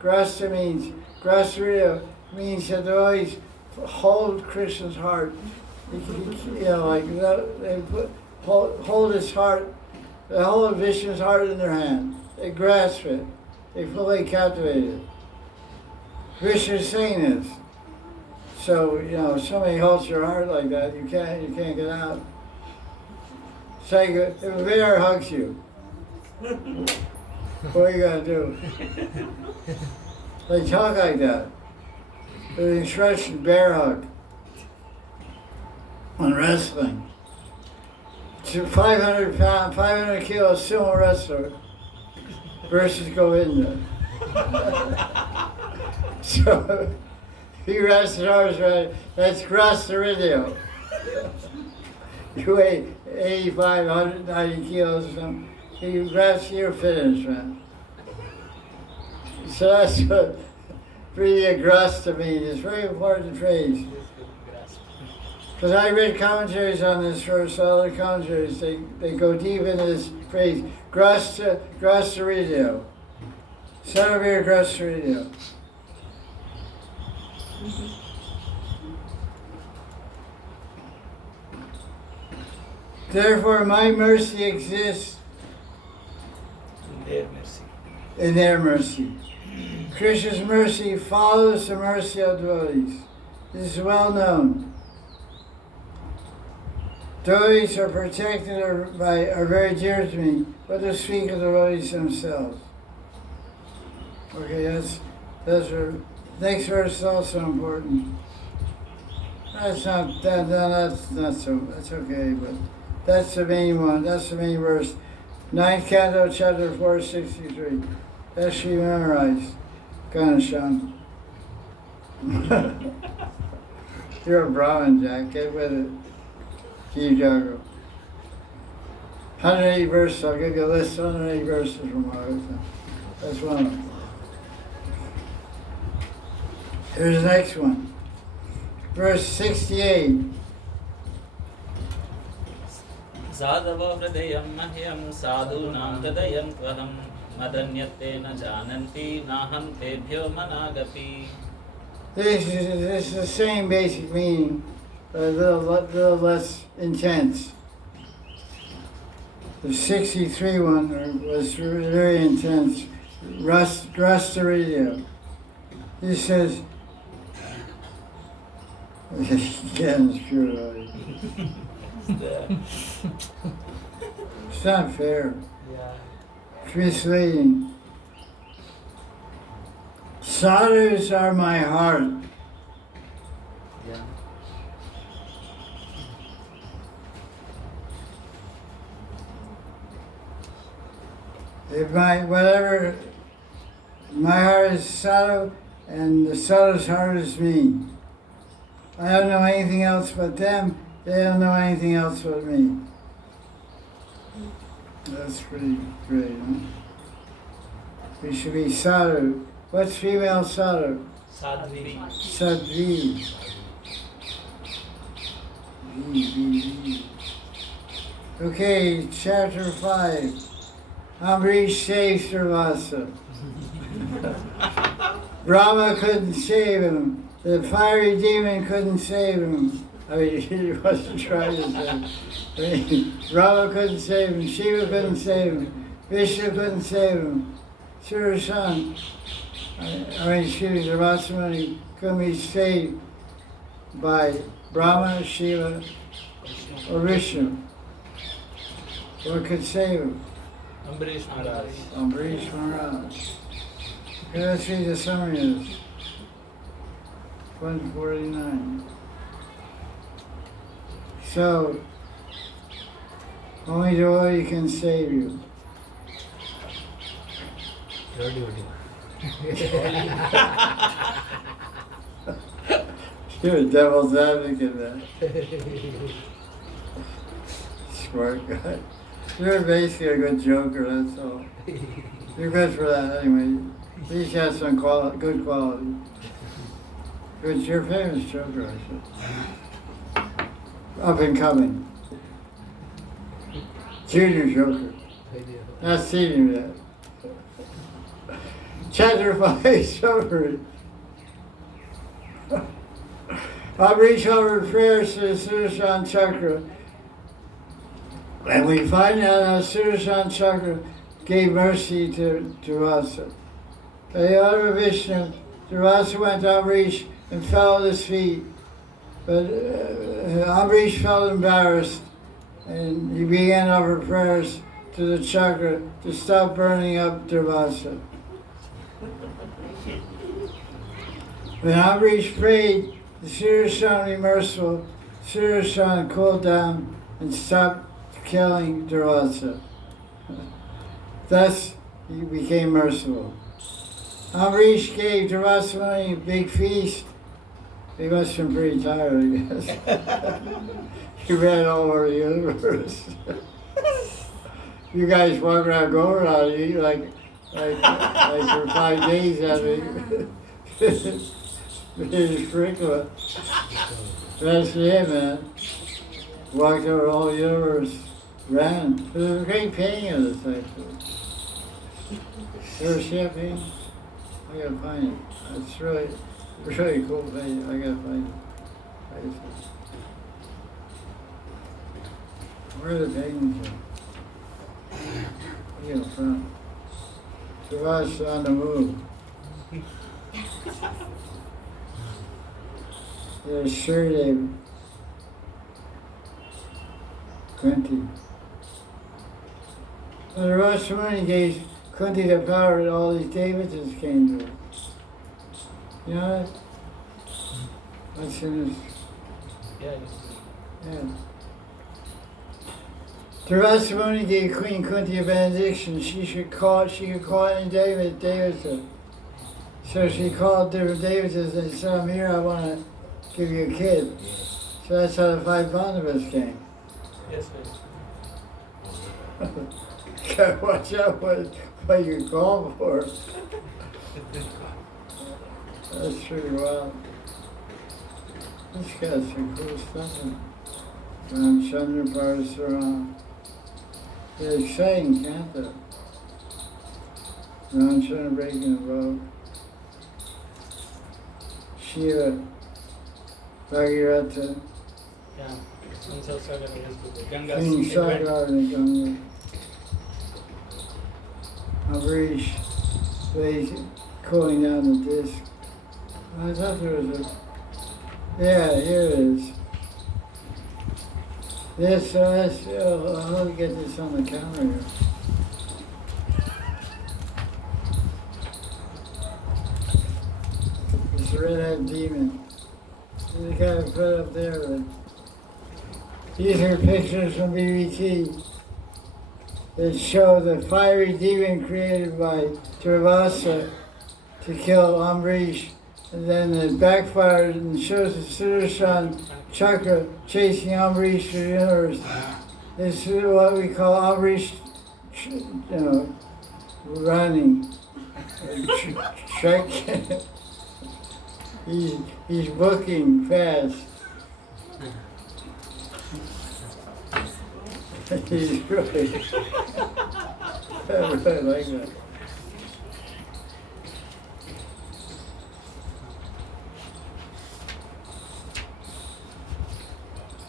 Grasta hridaya means that they always hold Krishna's heart. Like that, they hold his heart, they hold Vishnu's heart in their hand. They grasp it. They fully captivate it. Vishnu's saying this. So, if somebody holds your heart like that, you can't get out. Say, if a bear hugs you, what are you gonna do? They talk like that. The expression bear hug on wrestling. 500 pound, 500 kilo sumo wrestler versus Govinda. So he wrestles ours right. That's grasta hridaya. You weigh 85, 190 kilos or something. You grasp your finish, man. So that's what hridaya grasta means. It's a very important phrase. Because I read commentaries on this verse, all the commentaries, they go deep into this phrase, grasta hridaya. Sarabhir grasta hridaya. Therefore, my mercy exists Their mercy. in their mercy. Krishna's mercy follows the mercy of devotees. This is well known. Devotees are protected are very dear to me, but to speak of devotees themselves. Okay, that's next verse is also important. That's not so, that's okay, but that's the main one, that's the main verse. 9th Canto, chapter 463. That should be memorized. Ganasham. You're a Brahmin, Jack, get with it. Keep Jago. 108 verses, I'll give you a list of 108 verses from Bhagavatam. That's one of them. Here's the next one. Verse 68. Sadhava hridayam mahyam sadhunam hridayam tvaham madanyate na jananti naham tebhyo managapi. This is the same basic meaning, but a little less intense. The 63 one was very intense. Rastaridya. He says, again, it's pure life. It's not fair. Yeah. It's misleading. Sadhus are my heart. Yeah. If my heart is sadhu, and the sadhu's heart is me. I don't know anything else but them. They don't know anything else but me. That's pretty great, huh? We should be sadhu. What's female sadhu? Sadhvi. Sadvi. Okay, chapter 5. Amrish saves Durvasa. Brahma couldn't save him. The fiery demon couldn't save him. I mean, he wasn't trying to save him. I mean, Brahma couldn't save him. Shiva couldn't save him. Vishnu couldn't save him. Sudarshan, Durvasa couldn't be saved by Brahma, Shiva, or Vishnu. What could save him? Ambarish Maharaj. Ambarish Maharaj. Okay, let's read the summary of this. 149. So, only devotee can save you. You're a devil's advocate, man. Smart guy. You're basically a good joker, that's all. You're good for that anyway. At least you have some good quality. Good, you're a famous joker, I should. Up and coming. Junior joker. Not senior yet. Chapter 5 summary. Amrish offered prayers to the Sudarshan Chakra. And we find out how Sudarshan Chakra gave mercy to Durvasa. By the order of Vishnu, Durvasa went to Amrish and fell at his feet. But Amrish felt embarrassed, and he began to offer prayers to the Chakra to stop burning up Durvasa. When Amrish prayed, the Sudarshan be merciful, Sudarshan cooled down and stopped killing Durvasa. Thus, he became merciful. Amrish gave Durvasa a big feast. He must have been pretty tired, I guess. He ran all over the universe. You guys walk around Govardhan, you eat like for 5 days out of it. It's sprinkler. That's it, man. Walked over the whole universe, ran. It was a great painting of this, actually. You ever see that painting? I gotta find it. It's really cool painting. I gotta find it. Where are the paintings at? Here in front. Suraj on the move. There's Shridev. Kunti. When the Rashomani gave Kunti the power that all these Devatas came to. You know that? What's in this Yeah. Yeah. Durvasa Muni gave Queen Kunti a benediction. She could call any Devata. So she called different Devatas and said, I'm here, I want to give you a kid. So that's how the 5 Pandavas came. Yes, right. Gotta watch out what you call for. That's pretty wild. This guy's some cool stuff. Chandra Parasura. They're exciting canto. Chandra breaking the bow. Shiva, Bhagirata, Yeah. Sunset Sagar is good. Ganga. King Sagar and Ganga. Amrish, they cooling down the disc. I thought there was a. Yeah, here it is. This, I'll get this on the counter here. This red-headed demon. The guy I put up there. But these are pictures from BBT that show the fiery demon created by Durvasa to kill Amrish. And then it backfired and shows the Sudarshan Chakra chasing Amrish through the universe. This is what we call Amrish, running. Trek. He's booking fast. He's really, I really like that.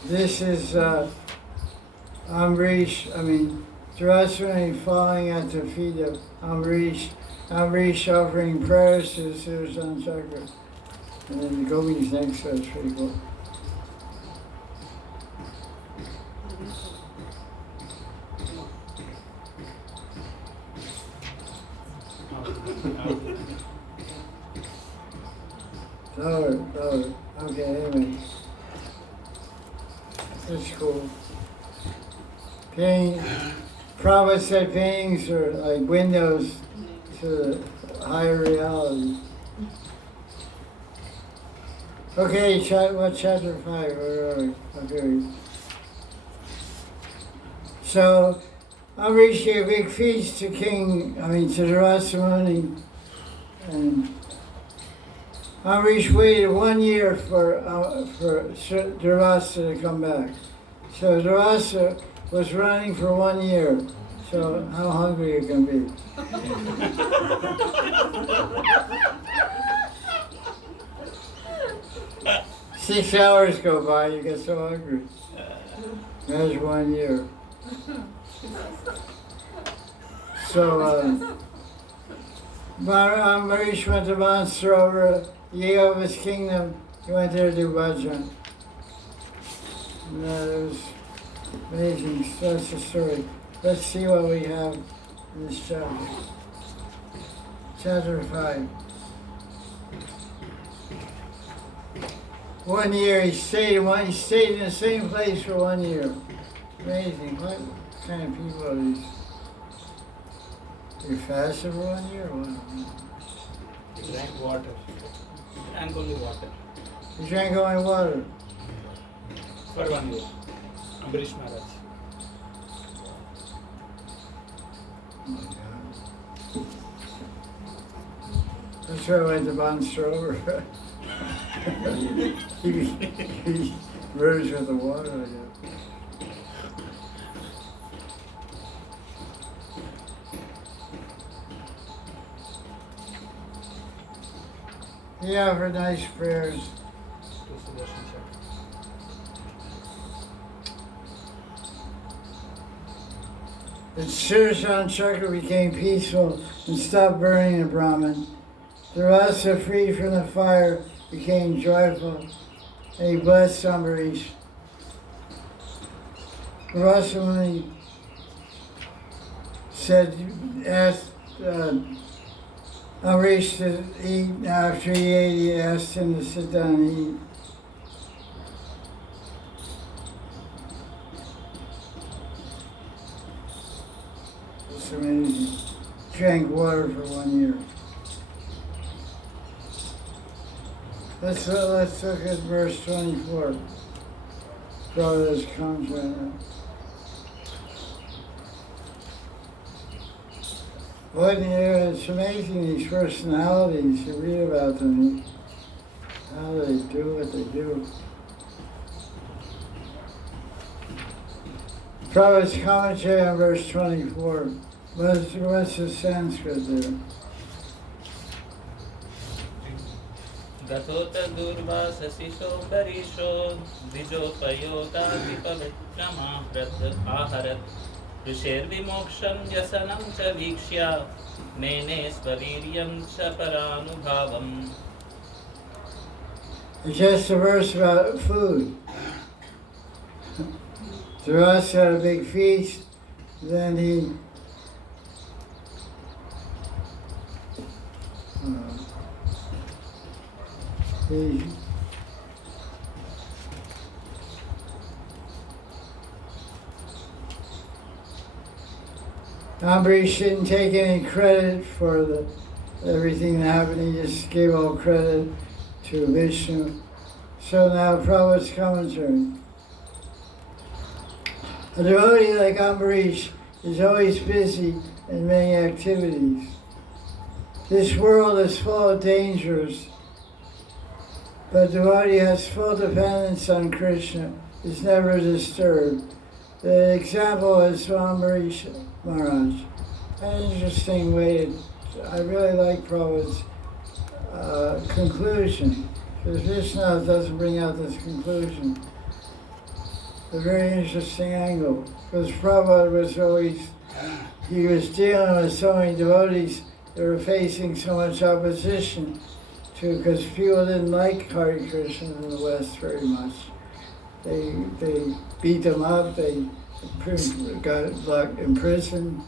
This is Durvasa falling at the feet of Amrish. Amrish offering prayers to the Sudarshan Chakra. And then the Gopi's next, so it's pretty cool. Okay, anyway. That's cool. Prabhupada said paintings are like windows to the higher reality. Okay, chapter 5? Where are we? Okay. So, Amrish gave a big feast to Durvasa Muni, and Amrish waited 1 year for Durvasa to come back. So Durvasa was running for 1 year. So how hungry you can be. 6 hours go by, you get so hungry. That's 1 year. So Amrish went to Mansarovar, he gave up his kingdom, he went there to do bhajan. And that was amazing. So that's the story. Let's see what we have in this chapter. Chapter 5. 1 year he stayed in the same place for 1 year. Amazing. What kind of people are these? You fasted for 1 year or what? He drank water. He drank only water. You drank only water? For 1 year. Ambarish Maharaj. Oh my God. That's why I went to Mansarovar. he merged with the water, I guess. He offered nice prayers. The Sudarshan Chakra became peaceful and stopped burning the Brahman. Durvasa, freed from the fire, became joyful, and he blessed Amrish. Durvasa Muni asked Amrish to eat. After he ate, he asked him to sit down and eat. amazing. Drank water for 1 year. Let's look at verse 24. Brothers, comes right now. It's amazing, these personalities. You read about them, how they do what they do. Prabhupada's commentary on verse 24. What's the Sanskrit there? Gatota durva sasiso barisho vijopayoga vipavikrama aharat Rishir vimoksham yasanam cha vikshya mene svaviryam cha paranubhavam. It's just a verse about food. Dhruva had a big feast, then he Ambarish didn't take any credit for everything that happened. He just gave all credit to Vishnu. So now Prabhupada's commentary. A devotee like Ambarish is always busy in many activities. This world is full of dangers, but devotee has full dependence on Krishna, is never disturbed. The example is Ambarish Maharaj. An interesting way I really like Prabhupada's conclusion, because Vishnu doesn't bring out this conclusion. A very interesting angle, because Prabhupada was he was dealing with so many devotees that were facing so much opposition to, because people didn't like Hare Krishna in the West very much. They beat them up, they got locked in prison,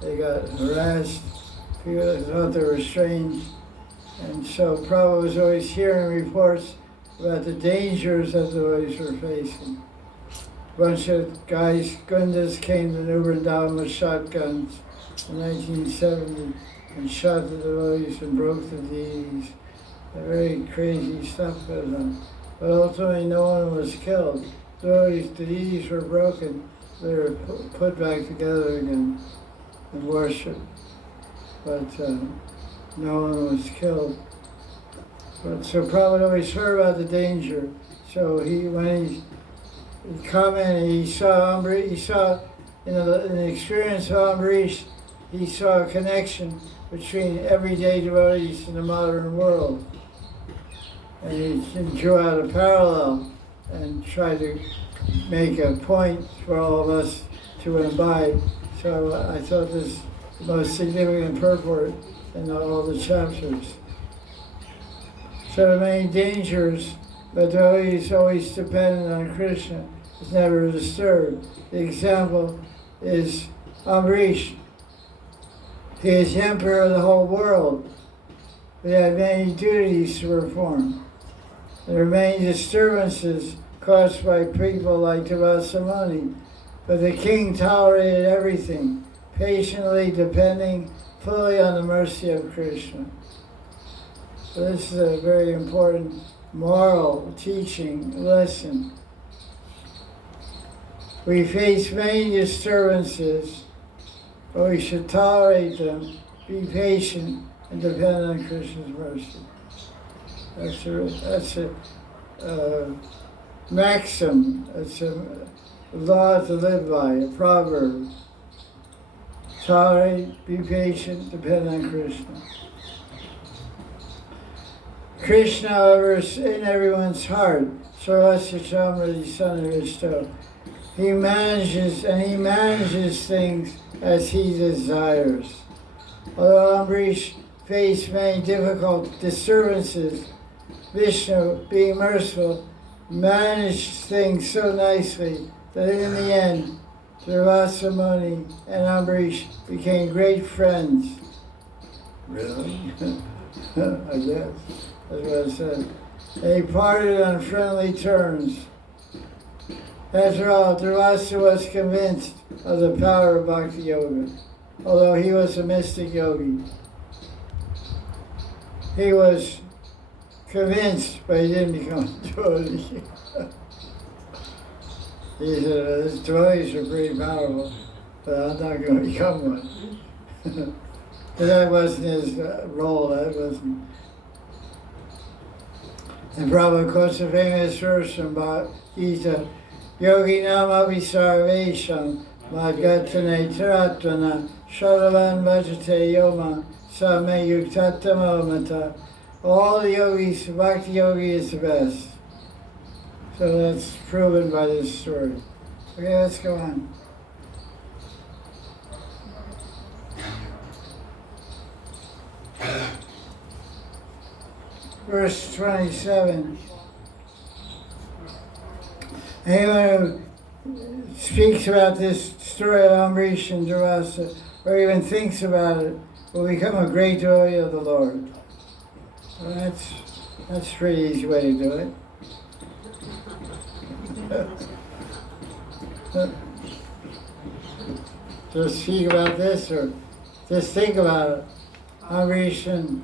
they got harassed, people thought they were strange. And so Prabhupada was always hearing reports about the dangers that the devotees were facing. A bunch of guys, Gundas, came to New Vrindavan with shotguns in 1970 and shot the devotees and broke the deities. Very crazy stuff goes on. But ultimately no one was killed. The deities were broken. They were put back together again and worshipped. But no one was killed. But so Prabhupada always heard about the danger. So when he commented, he saw in the experience of Ambarish, he saw a connection between everyday devotees in the modern world. And he drew out a parallel and tried to make a point for all of us to imbibe. So I thought this the most significant purport in all the chapters. So many dangers, but devotee is always dependent on Krishna, is never disturbed. The example is Ambarish. He is the emperor of the whole world. He had many duties to perform. There are many disturbances caused by people like Devasumuni, but the king tolerated everything, patiently depending fully on the mercy of Krishna. So this is a very important moral teaching lesson. We face many disturbances, but we should tolerate them, be patient, and depend on Krishna's mercy. That's a maxim, it's a law to live by, a proverb. Tolerate, be patient, depend on Krishna. Krishna, however, is in everyone's heart. Sarvasya Chamrati Sanaristo. He manages things as he desires. Although Ambarish faced many difficult disturbances, Vishnu, being merciful, managed things so nicely that in the end, Devasumuni and Ambarish became great friends. Really? I guess. That's what it said. They parted on friendly terms. After all, Durvasa was convinced of the power of Bhakti Yoga. although he was a mystic yogi. He was convinced, but he didn't become a devotee. He said, "These devotees are pretty powerful, but I'm not going to become one." But that wasn't his role. That wasn't. And Prabhupada quotes a famous verse from Gita: "Yogi nama visarvesham madgatane taratvana shadavan bhajate yoma same yuktatamo mata." All the yogis, Bhakti Yogi is the best. So that's proven by this story. Okay, let's go on. Verse 27. Anyone who speaks about this story of Amrish and Durvasa, or even thinks about it, will become a great devotee of the Lord. Well, that's a pretty easy way to do it. Just speak about this, or just think about it. Amrish and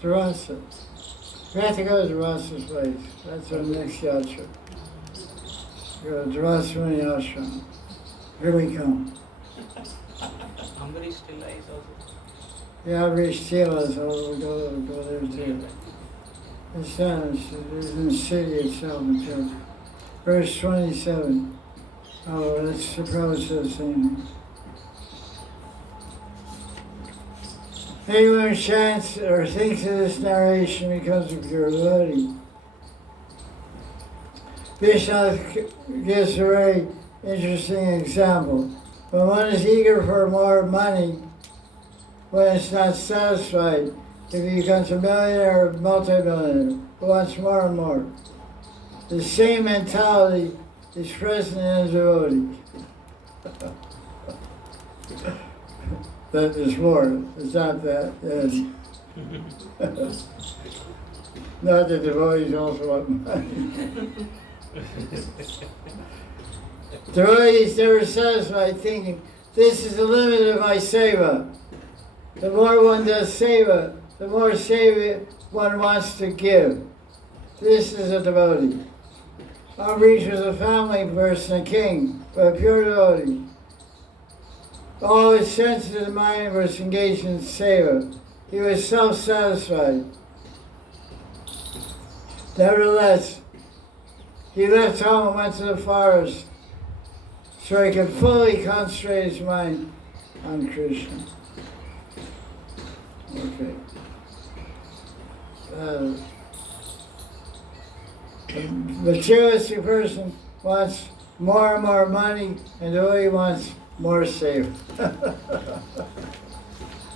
Durvasa. We have to go to Durvasa's place. That's our next yatra. Go to Durvasa Muni Ashram. Here we come. Ambarish still lies also. Yeah, Amrish still is, we'll go there too. It's in the city itself until verse 27. Oh, that's the process thing. Anyone who chants or thinks of this narration becomes a pure devotee. Vishnu gives a very interesting example. When one is eager for more money, when it's not satisfied, if he becomes a millionaire or multi-millionaire, who wants more and more. The same mentality is present in a devotee. That there's more. It's not that. Not that devotees also want money. Devotees never satisfied thinking, this is the limit of my seva. The more one does seva, the more seva one wants to give. This is a devotee. Amrish was a family person, a king, but a pure devotee. All his senses and mind was engaged in seva. He was self-satisfied. Nevertheless, he left home and went to the forest so he could fully concentrate his mind on Krishna. Okay. A materialistic person wants more and more money, and the way he wants more safe.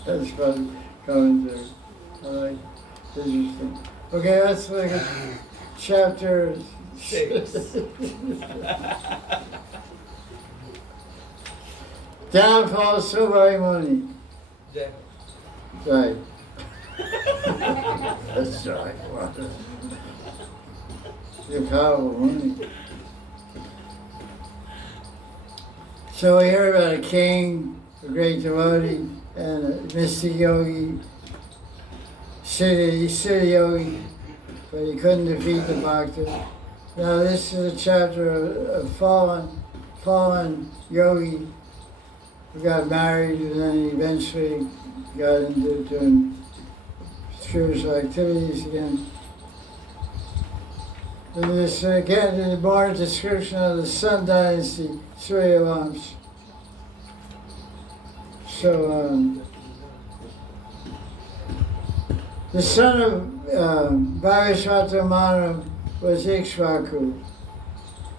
That's fun commentary. I like it. Interesting. Okay, let's look at chapter 6. Downfall of Subhari Muni. Right. That's right. You're powerful Muni. So we heard about a king, a great devotee, and a mystic yogi, city yogi, but he couldn't defeat the bhakta. Now this is a chapter of fallen yogi who got married and then eventually got into doing spiritual activities again. And this again is more a description of the Sun Dynasty, Surya Vamsh. So the son of Bhagavata Manu was Ikshvaku. Is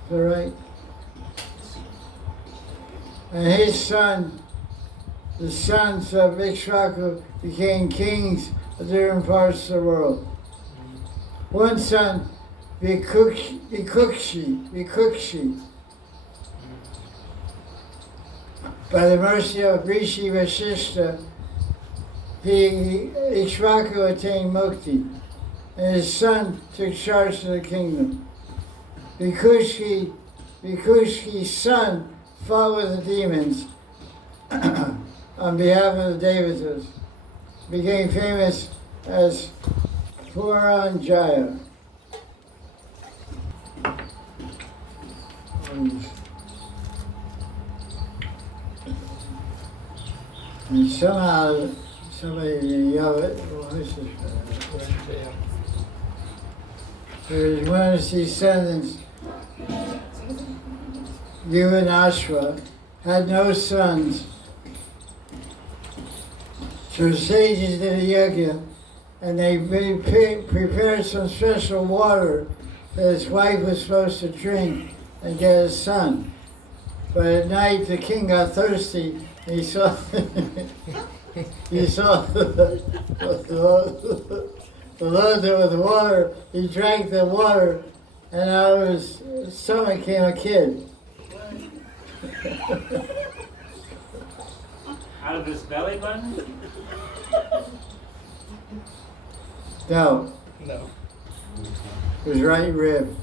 that right? And his son, the sons of Ikshvaku, became kings of different parts of the world. One son, Vikukshi, by the mercy of Rishi Vasishta, Ikshvaku attained mukti, and his son took charge of the kingdom. Vikushki's son fought with the demons on behalf of the Devatas, became famous as Puranjaya. And somehow somebody yelled, who's this? There was one of his descendants, Yuvanashva, had no sons. So the sages did a yajna, and they prepared some special water that his wife was supposed to drink and get a son. But at night the king got thirsty, and he saw the lotus with the water. He drank the water, and out of his stomach came a kid. Out of his belly button? No, No. his right rib.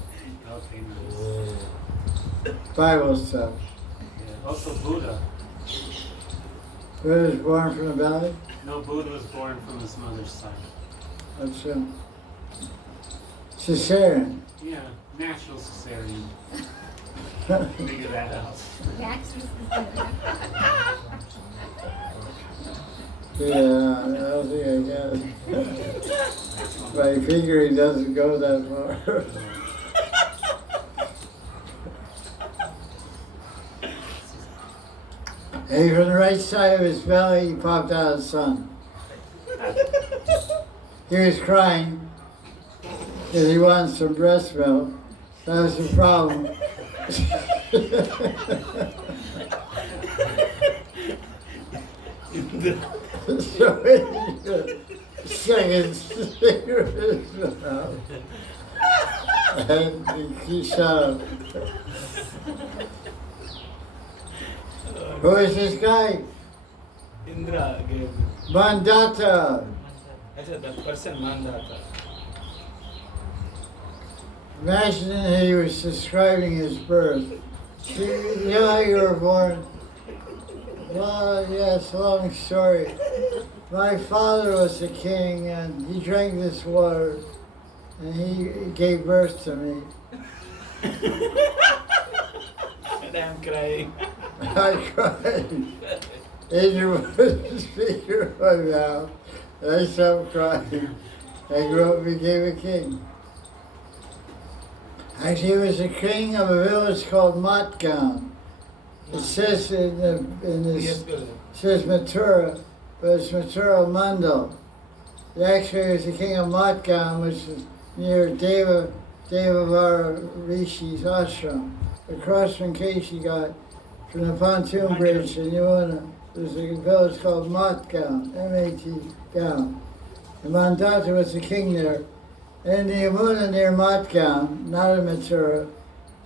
Okay, nice. Bible stuff. Yeah. Also Buddha. Buddha was born from the belly. No, Buddha was born from his mother's side. That's cesarean. Yeah, natural cesarean. Figure that out. Yeah, I don't think I can. My figuring doesn't go that far. And from the right side of his belly, he popped out a son. He was crying because he wanted some breast milk. That was the problem. So he second cigarette in his mouth. And he shut up. Who is this guy? Indra gave. Mandata. I said that person Mandata. Imagine that he was describing his birth. You know how you were born? Well, yes, long story. My father was a king, and he drank this water, and he gave birth to me. And I'm crying. I cried. Adrian was speaking of my mouth, and I stopped crying. I grew up and became a king. Actually, he was a king of a village called Matgan. It says in this, Yes, Guru. it says Mathura, but it's Mathura Mandal. Actually, he was the king of Matgan, which is near Devavara Rishi's ashram. Across from Keshi Ghat, from the pontoon bridge in Yamuna, there's a village called Matgan, M-A-T, Gaon. And Mandata was the king there. And in the Yamuna near Matgan, not in Mathura,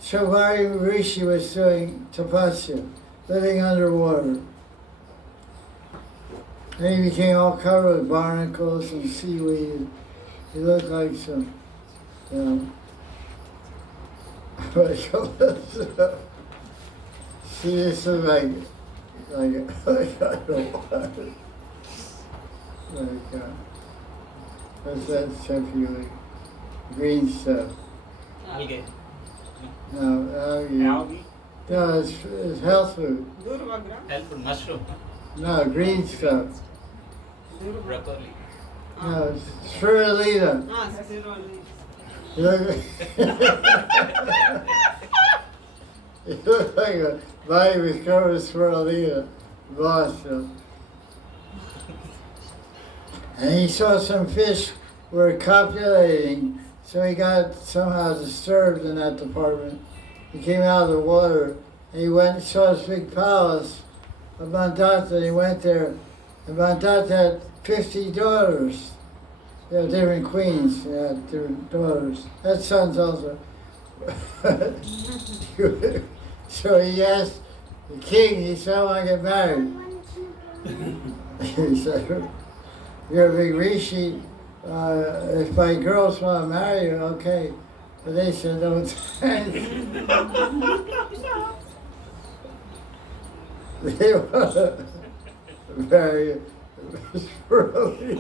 Shobhari Rishi was doing tapasya, living underwater. And he became all covered with barnacles and seaweed. He looked like some, you know, see, this is like I don't know. What's that stuff you like? Green stuff. Algae. No, Algae? no, it's health food. Helpful mushroom. No, green stuff. Broccoli. No, it's spirulina. You look, you look like a body was covered with spirulina. Boston. And he saw some fish were copulating, so he got somehow disturbed in that department. He came out of the water, and he went and saw this big palace of Mandata, and he went there, and Mandata had 50 daughters. You know, different queens, yeah, different daughters. That son's also. So he asked the king, he said, I want to get married. He said, you're a big rishi, if my girls want to marry you, okay. But they said, no thanks. They were very swirly.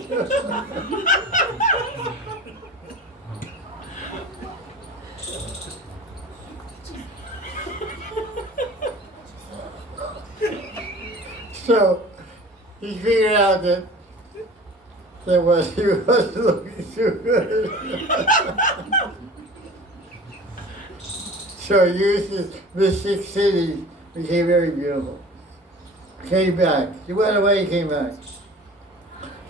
So he figured out that he wasn't looking too good. So he used his mystic city, became very beautiful. Came back. He went away, came back.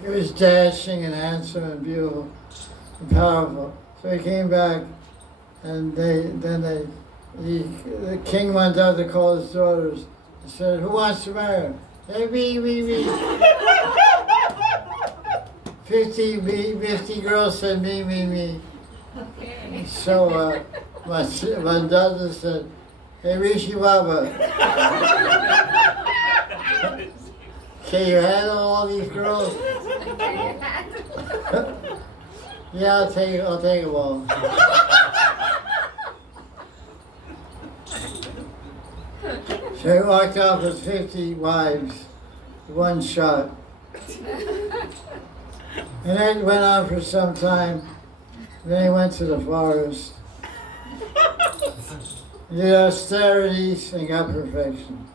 He was dashing and handsome and beautiful and powerful. So he came back, and the king went out to call his daughters and said, "Who wants to marry her?" Hey, me. 50 girls said me. Okay. So my daughter said, "Hey, Rishi Baba, can you handle all these girls?" Yeah, I'll take them all. So he walked off with 50 wives, one shot. And that went on for some time. Then he went to the forest. He did austerities and got perfection.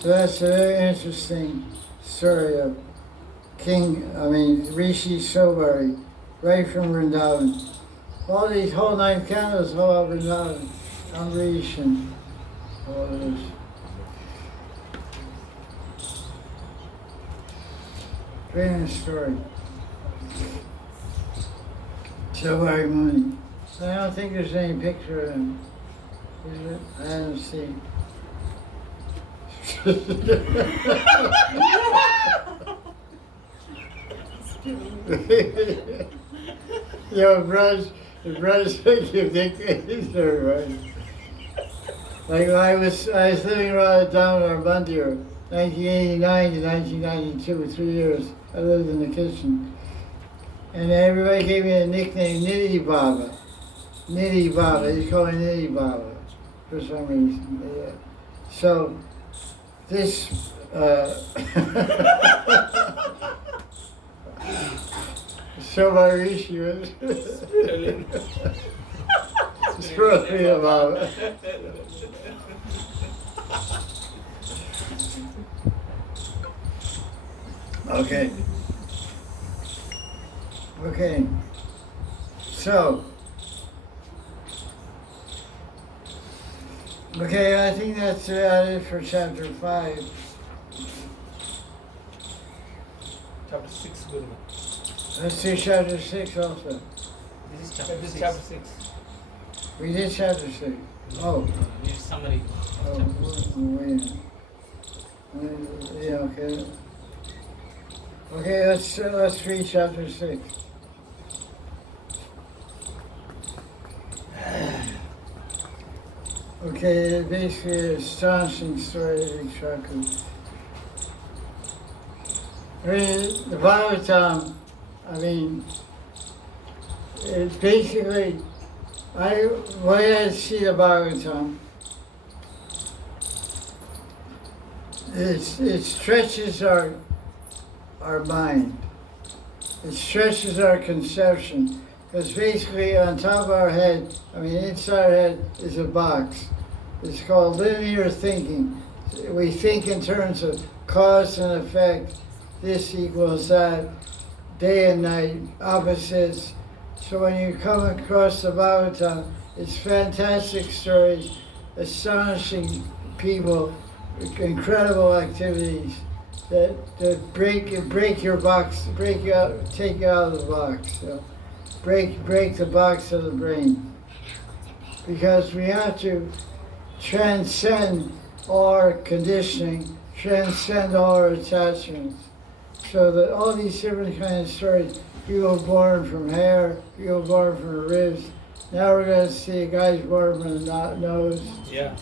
So that's a very interesting story of Rishi Sobari, right from Vrindavan. All these whole 9 cantos, all Vrindavan, Amrish and all this. Famous story. Sobari Muni. I don't think there's any picture of him. Is it? I haven't seen. The brothers give nicknames to everybody. Like I was living around down in our Mandir, 1989 to 1992, 3 years. I lived in the kitchen. And everybody gave me a nickname, Nidhi Baba. Nidhi Baba, they call me Nidhi Baba for some reason. Yeah. So, this, Sobarishi was supposed to be a Baba. Okay. So, I think that's about it for chapter 5. Chapter 6, Guru. Let's do chapter 6 also. This is chapter 6. We did chapter 6. Oh. This is summary. Oh, wait. Yeah, okay. Okay, let's read chapter 6. Okay, basically an astonishing story of Ikshaku. The Bhagavatam, it's basically, the way I see the Bhagavatam, it stretches our mind. It stretches our conception. Because basically on top of our head, inside our head is a box. It's called linear thinking. We think in terms of cause and effect. This equals that, day and night, opposites. So when you come across the Bhagavatam, it's fantastic stories, astonishing people, incredible activities that break your box, take you out of the box. So break the box of the brain. Because we have to transcend all our conditioning, transcend all our attachments. So that all these different kinds of stories, people born from hair, people born from the ribs. Now we're going to see a guy's born from the nose. Yeah.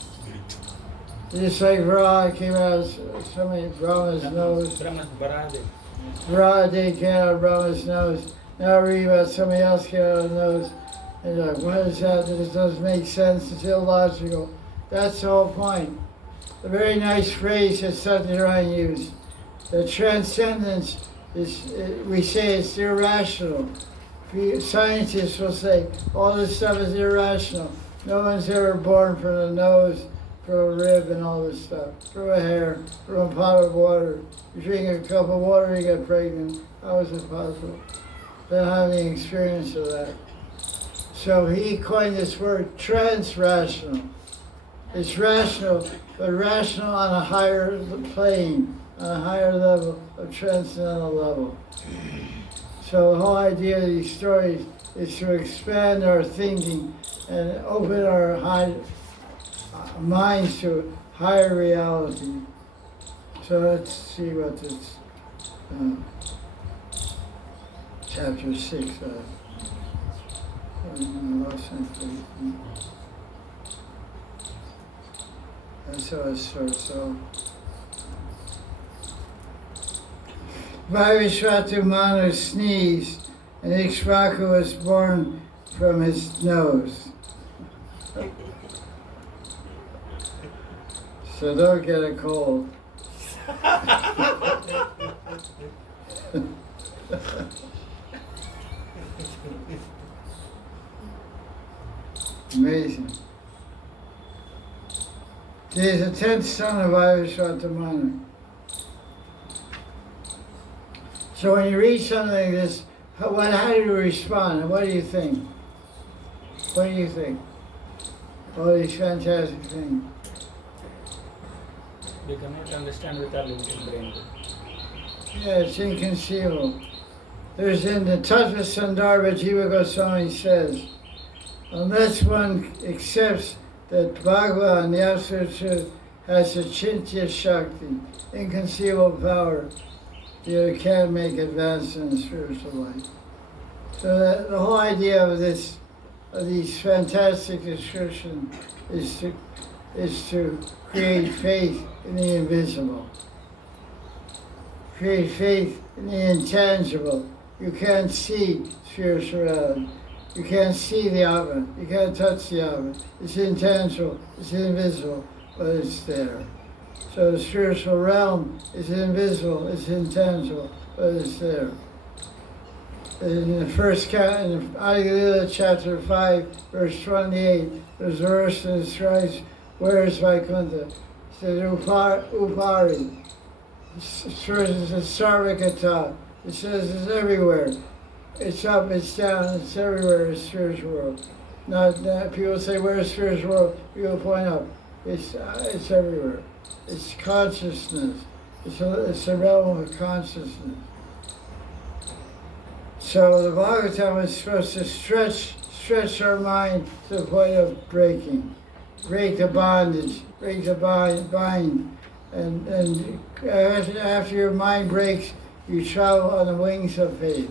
Just like Ra came out of somebody Brahma's nose. Brahma came out of Brahma's nose. Now read about somebody else came out of the nose. And you're like, what is that? This doesn't make sense. It's illogical. That's the whole point. a very nice phrase that Satyanarayana used. The transcendence is, we say it's irrational. Scientists will say all this stuff is irrational. No one's ever born from a nose, from a rib and all this stuff, from a hair, from a pot of water. You drink a cup of water, you get pregnant. How is it possible? They don't have any experience of that. So he coined this word trans-rational. It's rational, but rational on a higher plane, on a higher level, a transcendental level. So the whole idea of these stories is to expand our thinking and open our minds to higher reality. So let's see what this chapter 6 that's how it starts off. Vaivashvata Manu sneezed, and Ikshvaku was born from his nose. So don't get a cold. Amazing. He is the 10th son of Vaivashvata Manu. So when you read something like this, how do you respond? And what do you think? What do you think? All these fantastic things. We cannot understand with our limited brain. Yeah, it's inconceivable. There's in the Tattva Sandarbha, Jiva Goswami says, unless one accepts that Bhagavan, the Absolute Truth, has a Chintya Shakti, inconceivable power, you can't make advance in the spiritual life. So the whole idea of these fantastic descriptions is to create faith in the invisible, create faith in the intangible. You can't see spirituality. You can't see the Atma. You can't touch the Atma. It's intangible. It's invisible, but it's there. So the spiritual realm is invisible, it's intangible, but it's there. In the first in Adi chapter 5, verse 28, there's a verse that describes where is Vaikuntha. It says Upari. It says Sarvakata. It says it's everywhere. It's up, it's down, it's everywhere, it's spiritual world. Not people say where's spiritual world? People point out it's everywhere. It's consciousness. It's a realm of consciousness. So the Bhagavatam is supposed to stretch our mind to the point of breaking, break the bondage, break the bind, and after your mind breaks, you travel on the wings of faith.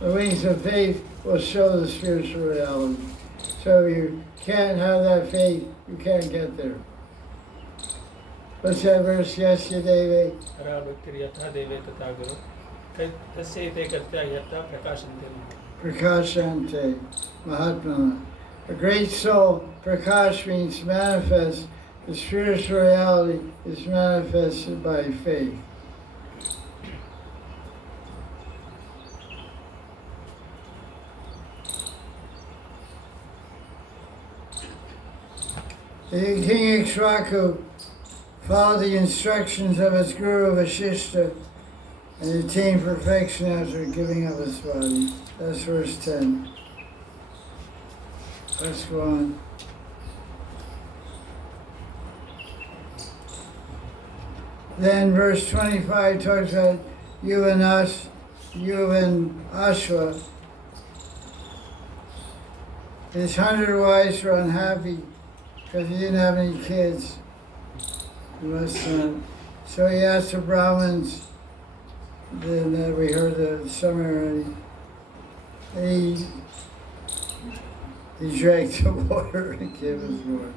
The wings of faith will show the spiritual reality. So you can't have that faith, you can't get there. What's that verse? Yesterday. Prakashante, Mahatma. A great soul, Prakash means manifest. The spiritual reality is manifested by faith. King Ikshvaku followed the instructions of his guru Vasishta and attained perfection after giving up his body. That's verse 10. Let's go on. Then verse 25 talks about you and us, you and Ashwa. His 100 wives were unhappy because he didn't have any kids. So he asked the Brahmins, then we heard the summary already. He drank the water and gave us more.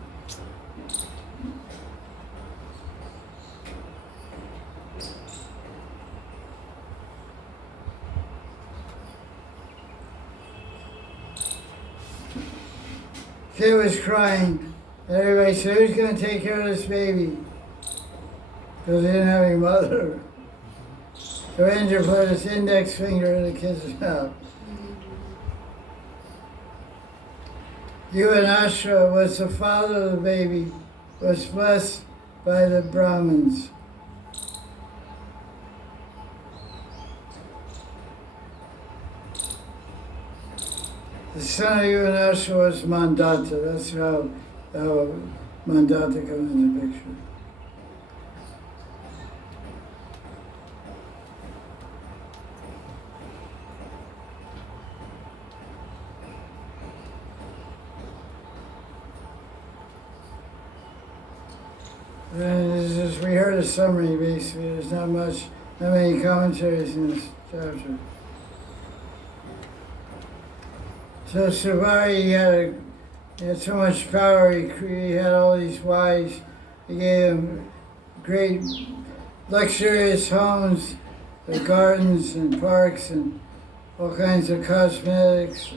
Kid was crying. And everybody said, who's going to take care of this baby? Because they didn't have any mother. So Indra put his index finger in the kid's mouth. Yuvanashra was the father of the baby, was blessed by the Brahmins. The son of Yuvanashra was Mandata. That's how Mandata comes in the picture. We heard a summary basically. There's not many commentaries in this chapter. So Savari had so much power. He had all these wives. He gave him great luxurious homes, gardens and parks and all kinds of cosmetics,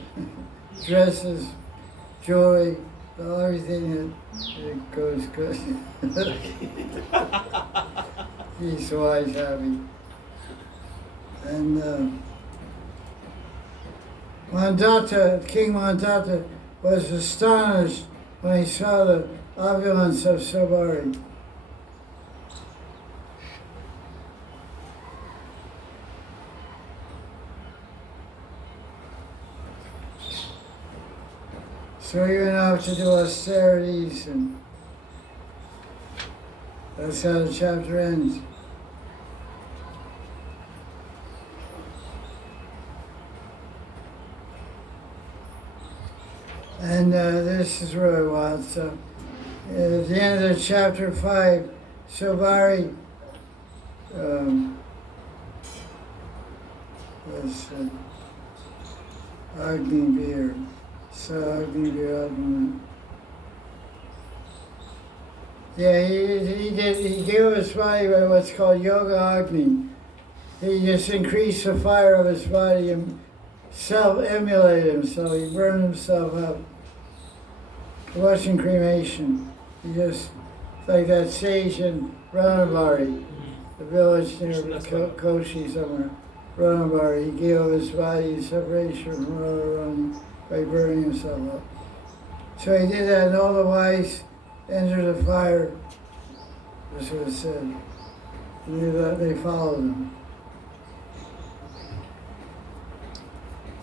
dresses, jewelry, everything that goes good. He's always happy. And King Mandata was astonished when he saw the opulence of Savari. So he went out to do austerities, and that's how the chapter ends. And this is really wild. So at the end of the chapter 5, Savari was Agni Beer. So Agni Beer. Yeah, he gave his body what's called Yoga Agni. He just increased the fire of his body and self-emulated himself. He burned himself up. It wasn't cremation. He just, like that sage in Ranavari, the village near Koshi somewhere. Ranavari, he gave up his body in separation from Radharani by burning himself up. So he did that, and all the wives entered the fire. That's what it said. They followed him.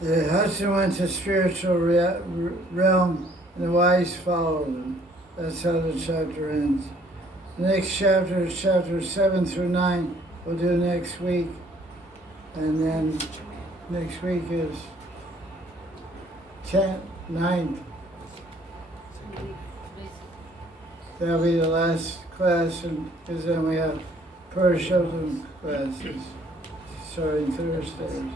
The husband went to spiritual realm, and the wives followed him. That's how the chapter ends. The next chapter is chapter 7 through 9. We'll do next week. And then next week is 9th. That'll be the last class, because then we have Purushottam classes starting Thursdays.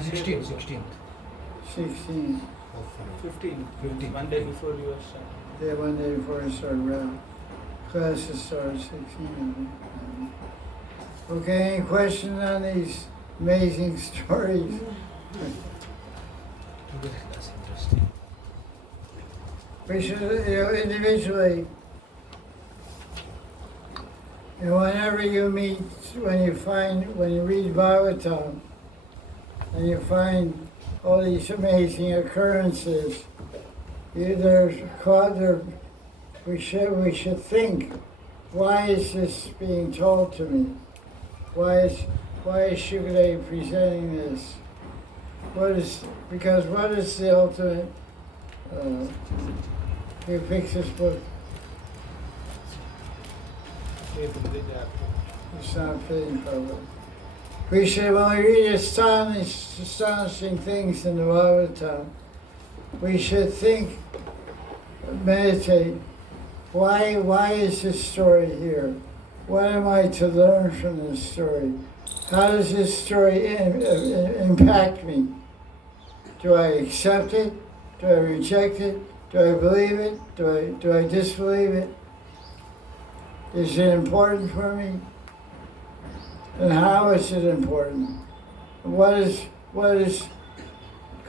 16. 16. 15. 1 day before you are starting. Yeah, 1 day before I start around. Classes start at 16. Okay, any questions on these amazing stories? That's interesting. We should, individually, whenever you meet, when you read Bhagavatam, and you find all these amazing occurrences, we should think, why is this being told to me? Why is Shukadeva presenting this? Because what is the ultimate? He fix this book. It's not fitting probably. We should, when we read astonishing things in the Bhagavatam, we should think, meditate, why is this story here? What am I to learn from this story? How does this story impact me? Do I accept it? Do I reject it? Do I believe it? Do I disbelieve it? Is it important for me? And how is it important? What is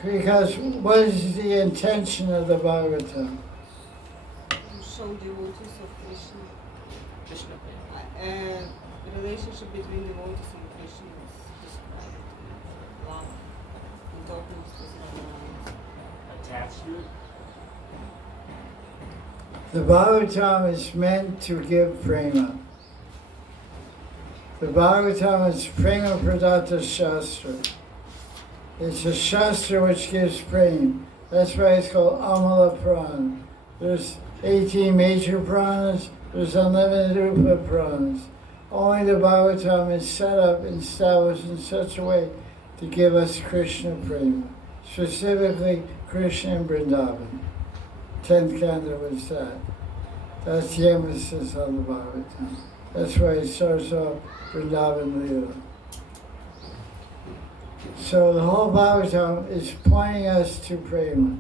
Because what is the intention of the Bhagavatam? To show devotees of Krishna. Krishna Prema. Relationship between devotees and Krishna is described. Love. Indulgence does not Attachment. The Bhagavatam is meant to give prema. The Bhagavatam is prema pradatta shastra. It's a shastra which gives prema. That's why it's called Amala Prana. There's 18 major pranas, there's unlimited Rupa pranas. Only the Bhagavatam is set up and established in such a way to give us Krishna prema. Specifically, Krishna and Vrindavan. 10th canto was that. That's the emphasis on the Bhagavatam. That's why it starts off Vrindavan Leela. So the whole Bhagavatam is pointing us to prema.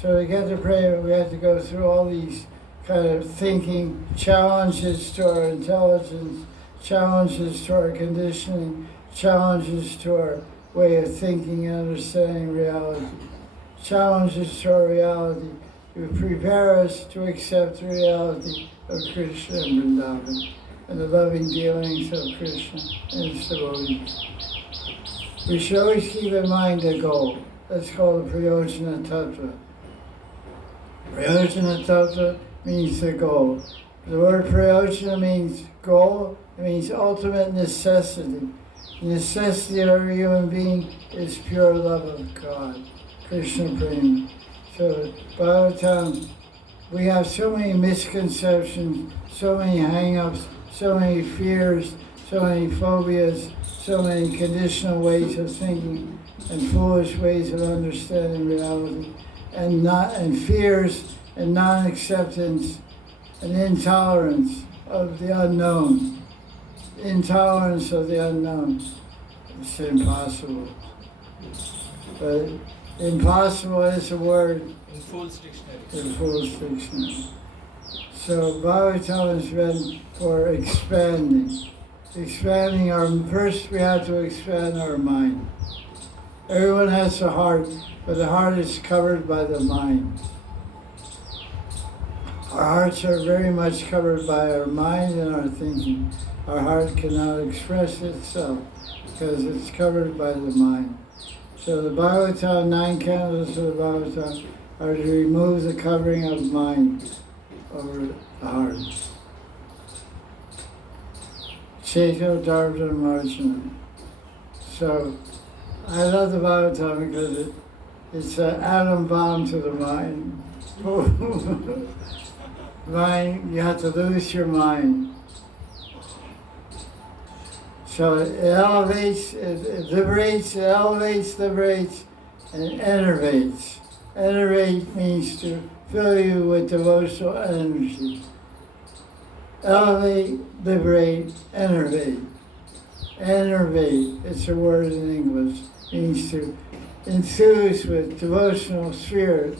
So to get to prema, we have to go through all these kind of thinking, challenges to our intelligence, challenges to our conditioning, challenges to our way of thinking and understanding reality, challenges to our reality to prepare us to accept the reality of Krishna and Vrindavan and the loving dealings of Krishna and his devotees. We should always keep in mind a goal. That's called the Prayojana Tattva. Prayojana Tattva means the goal. The word Prayojana means goal. It means ultimate necessity. The necessity of every human being is pure love of God, Krishna Prema. So, Bhagavatam, we have so many misconceptions, so many hang-ups, so many fears, so many phobias, so many conditional ways of thinking and foolish ways of understanding reality, and fears and non-acceptance and intolerance of the unknown. Intolerance of the unknown. It's impossible. But impossible is a word In Fool's Dictionary. in Fool's Dictionary. So Bhagavatam is meant for expanding. Expanding our, first we have to expand our mind. Everyone has a heart, but the heart is covered by the mind. Our hearts are very much covered by our mind and our thinking. Our heart cannot express itself because it's covered by the mind. So the Bhagavatam, 9 cantos of the Bhagavatam are to remove the covering of mind over the heart. Cheto Dharma Marjana. So I love the Bhagavatam because it's an atom bomb to the mind. Mind, you have to lose your mind. So it elevates, it liberates, it elevates, liberates, and enervates. Enervate means to fill you with devotional energy. Elevate, liberate, enervate. Enervate, it's a word in English, means to enthuse with devotional spirit,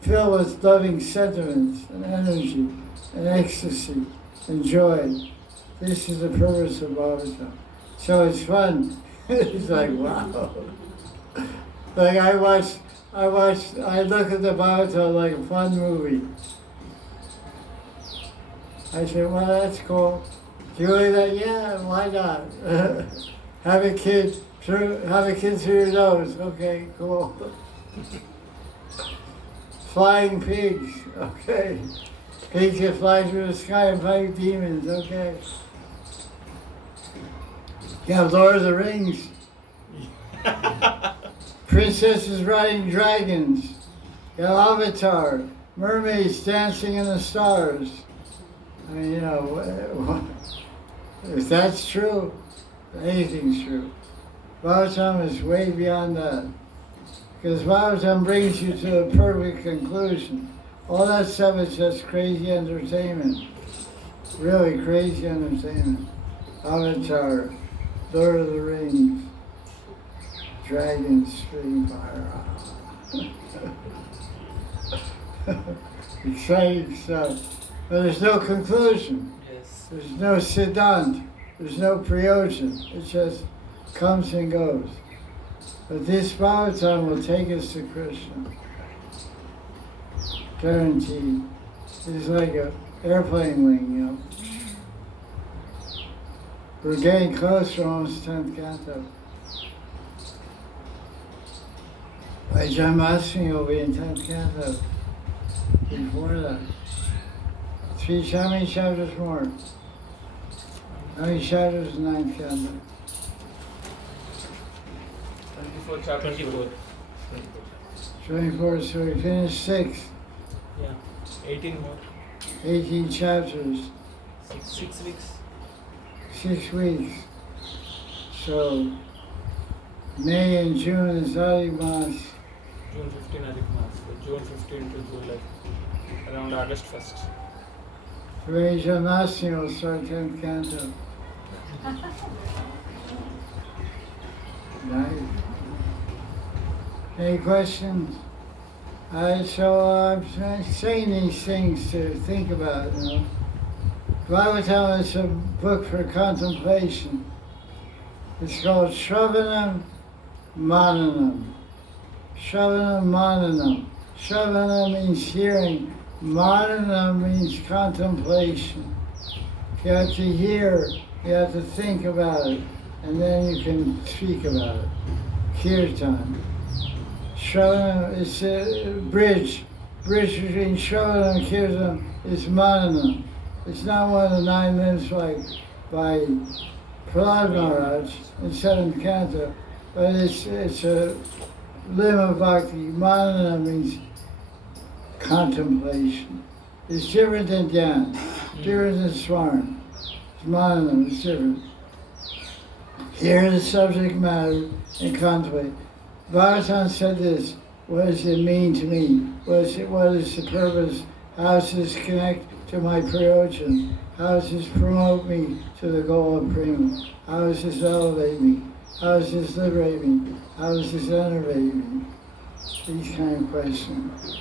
fill with loving sentiments and energy and ecstasy and joy. This is the purpose of Bhagavatam. So it's fun. It's like, wow. Like I look at the Bhagavatam like a fun movie. I said, well, that's cool. Julie, that, yeah, why not? Have a kid through your nose. Okay, cool. Flying pigs. Okay. Pigs that fly through the sky and fight demons. Okay. You have Lord of the Rings. Princesses riding dragons. You have Avatar. Mermaids dancing in the stars. I mean, you know, if that's true, anything's true. Bhagavatam is way beyond that. Because Bhagavatam brings you to a perfect conclusion. All that stuff is just crazy entertainment. Really crazy entertainment. Avatar, Lord of the Rings, dragons spitting fire. Exciting stuff. But there's no conclusion. Yes. There's no siddhant. There's no prayojan. It just comes and goes. But this Bhagavatam will take us to Krishna. Guaranteed. It's like an airplane wing, you know. We're getting close to almost 10th canto. By Janmashtami will be in 10th canto. Before that. How many chapters more? How many chapters in 9th canto? 24 chapters. 24. 24, so we finished 6. Yeah. 18 more. 18 chapters. 6 weeks. 6 weeks. So May and June is Adimas. June 15 Adhik Maas. So June 15 to July. Around August 1st. So Janmashtami will start 10th canto. Nice. Any questions? So I'm saying these things to think about, you know. Bhagavatam is a book for contemplation. It's called Shravanam Mananam. Shravanam Mananam. Shravana means hearing. Madan means contemplation. You have to hear, you have to think about it, and then you can speak about it. Kirtan. Shravana is a bridge. Bridge between Shravana and Kirtan is Madan. It's not one of the 9 limbs like by Prahlad Maharaj in 7th canto, but it's a limb of bhakti. Madan means contemplation. It's different than dhyan, different than swarm. It's manana, it's different. Hear the subject matter and contemplate. Bhagavatam said this, what does it mean to me? What is the purpose? How does this connect to my prayojan? How does this promote me to the goal of prema? How does this elevate me? How does this liberate me? How does this enervate me? These kind of questions.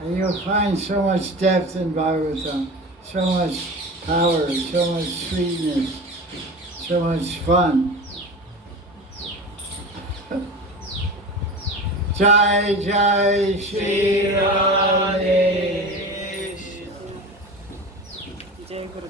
And you'll find so much depth in Bhagavatam, so much power, so much sweetness, so much fun. Jai Jai Shri Radhe. Jai Guru.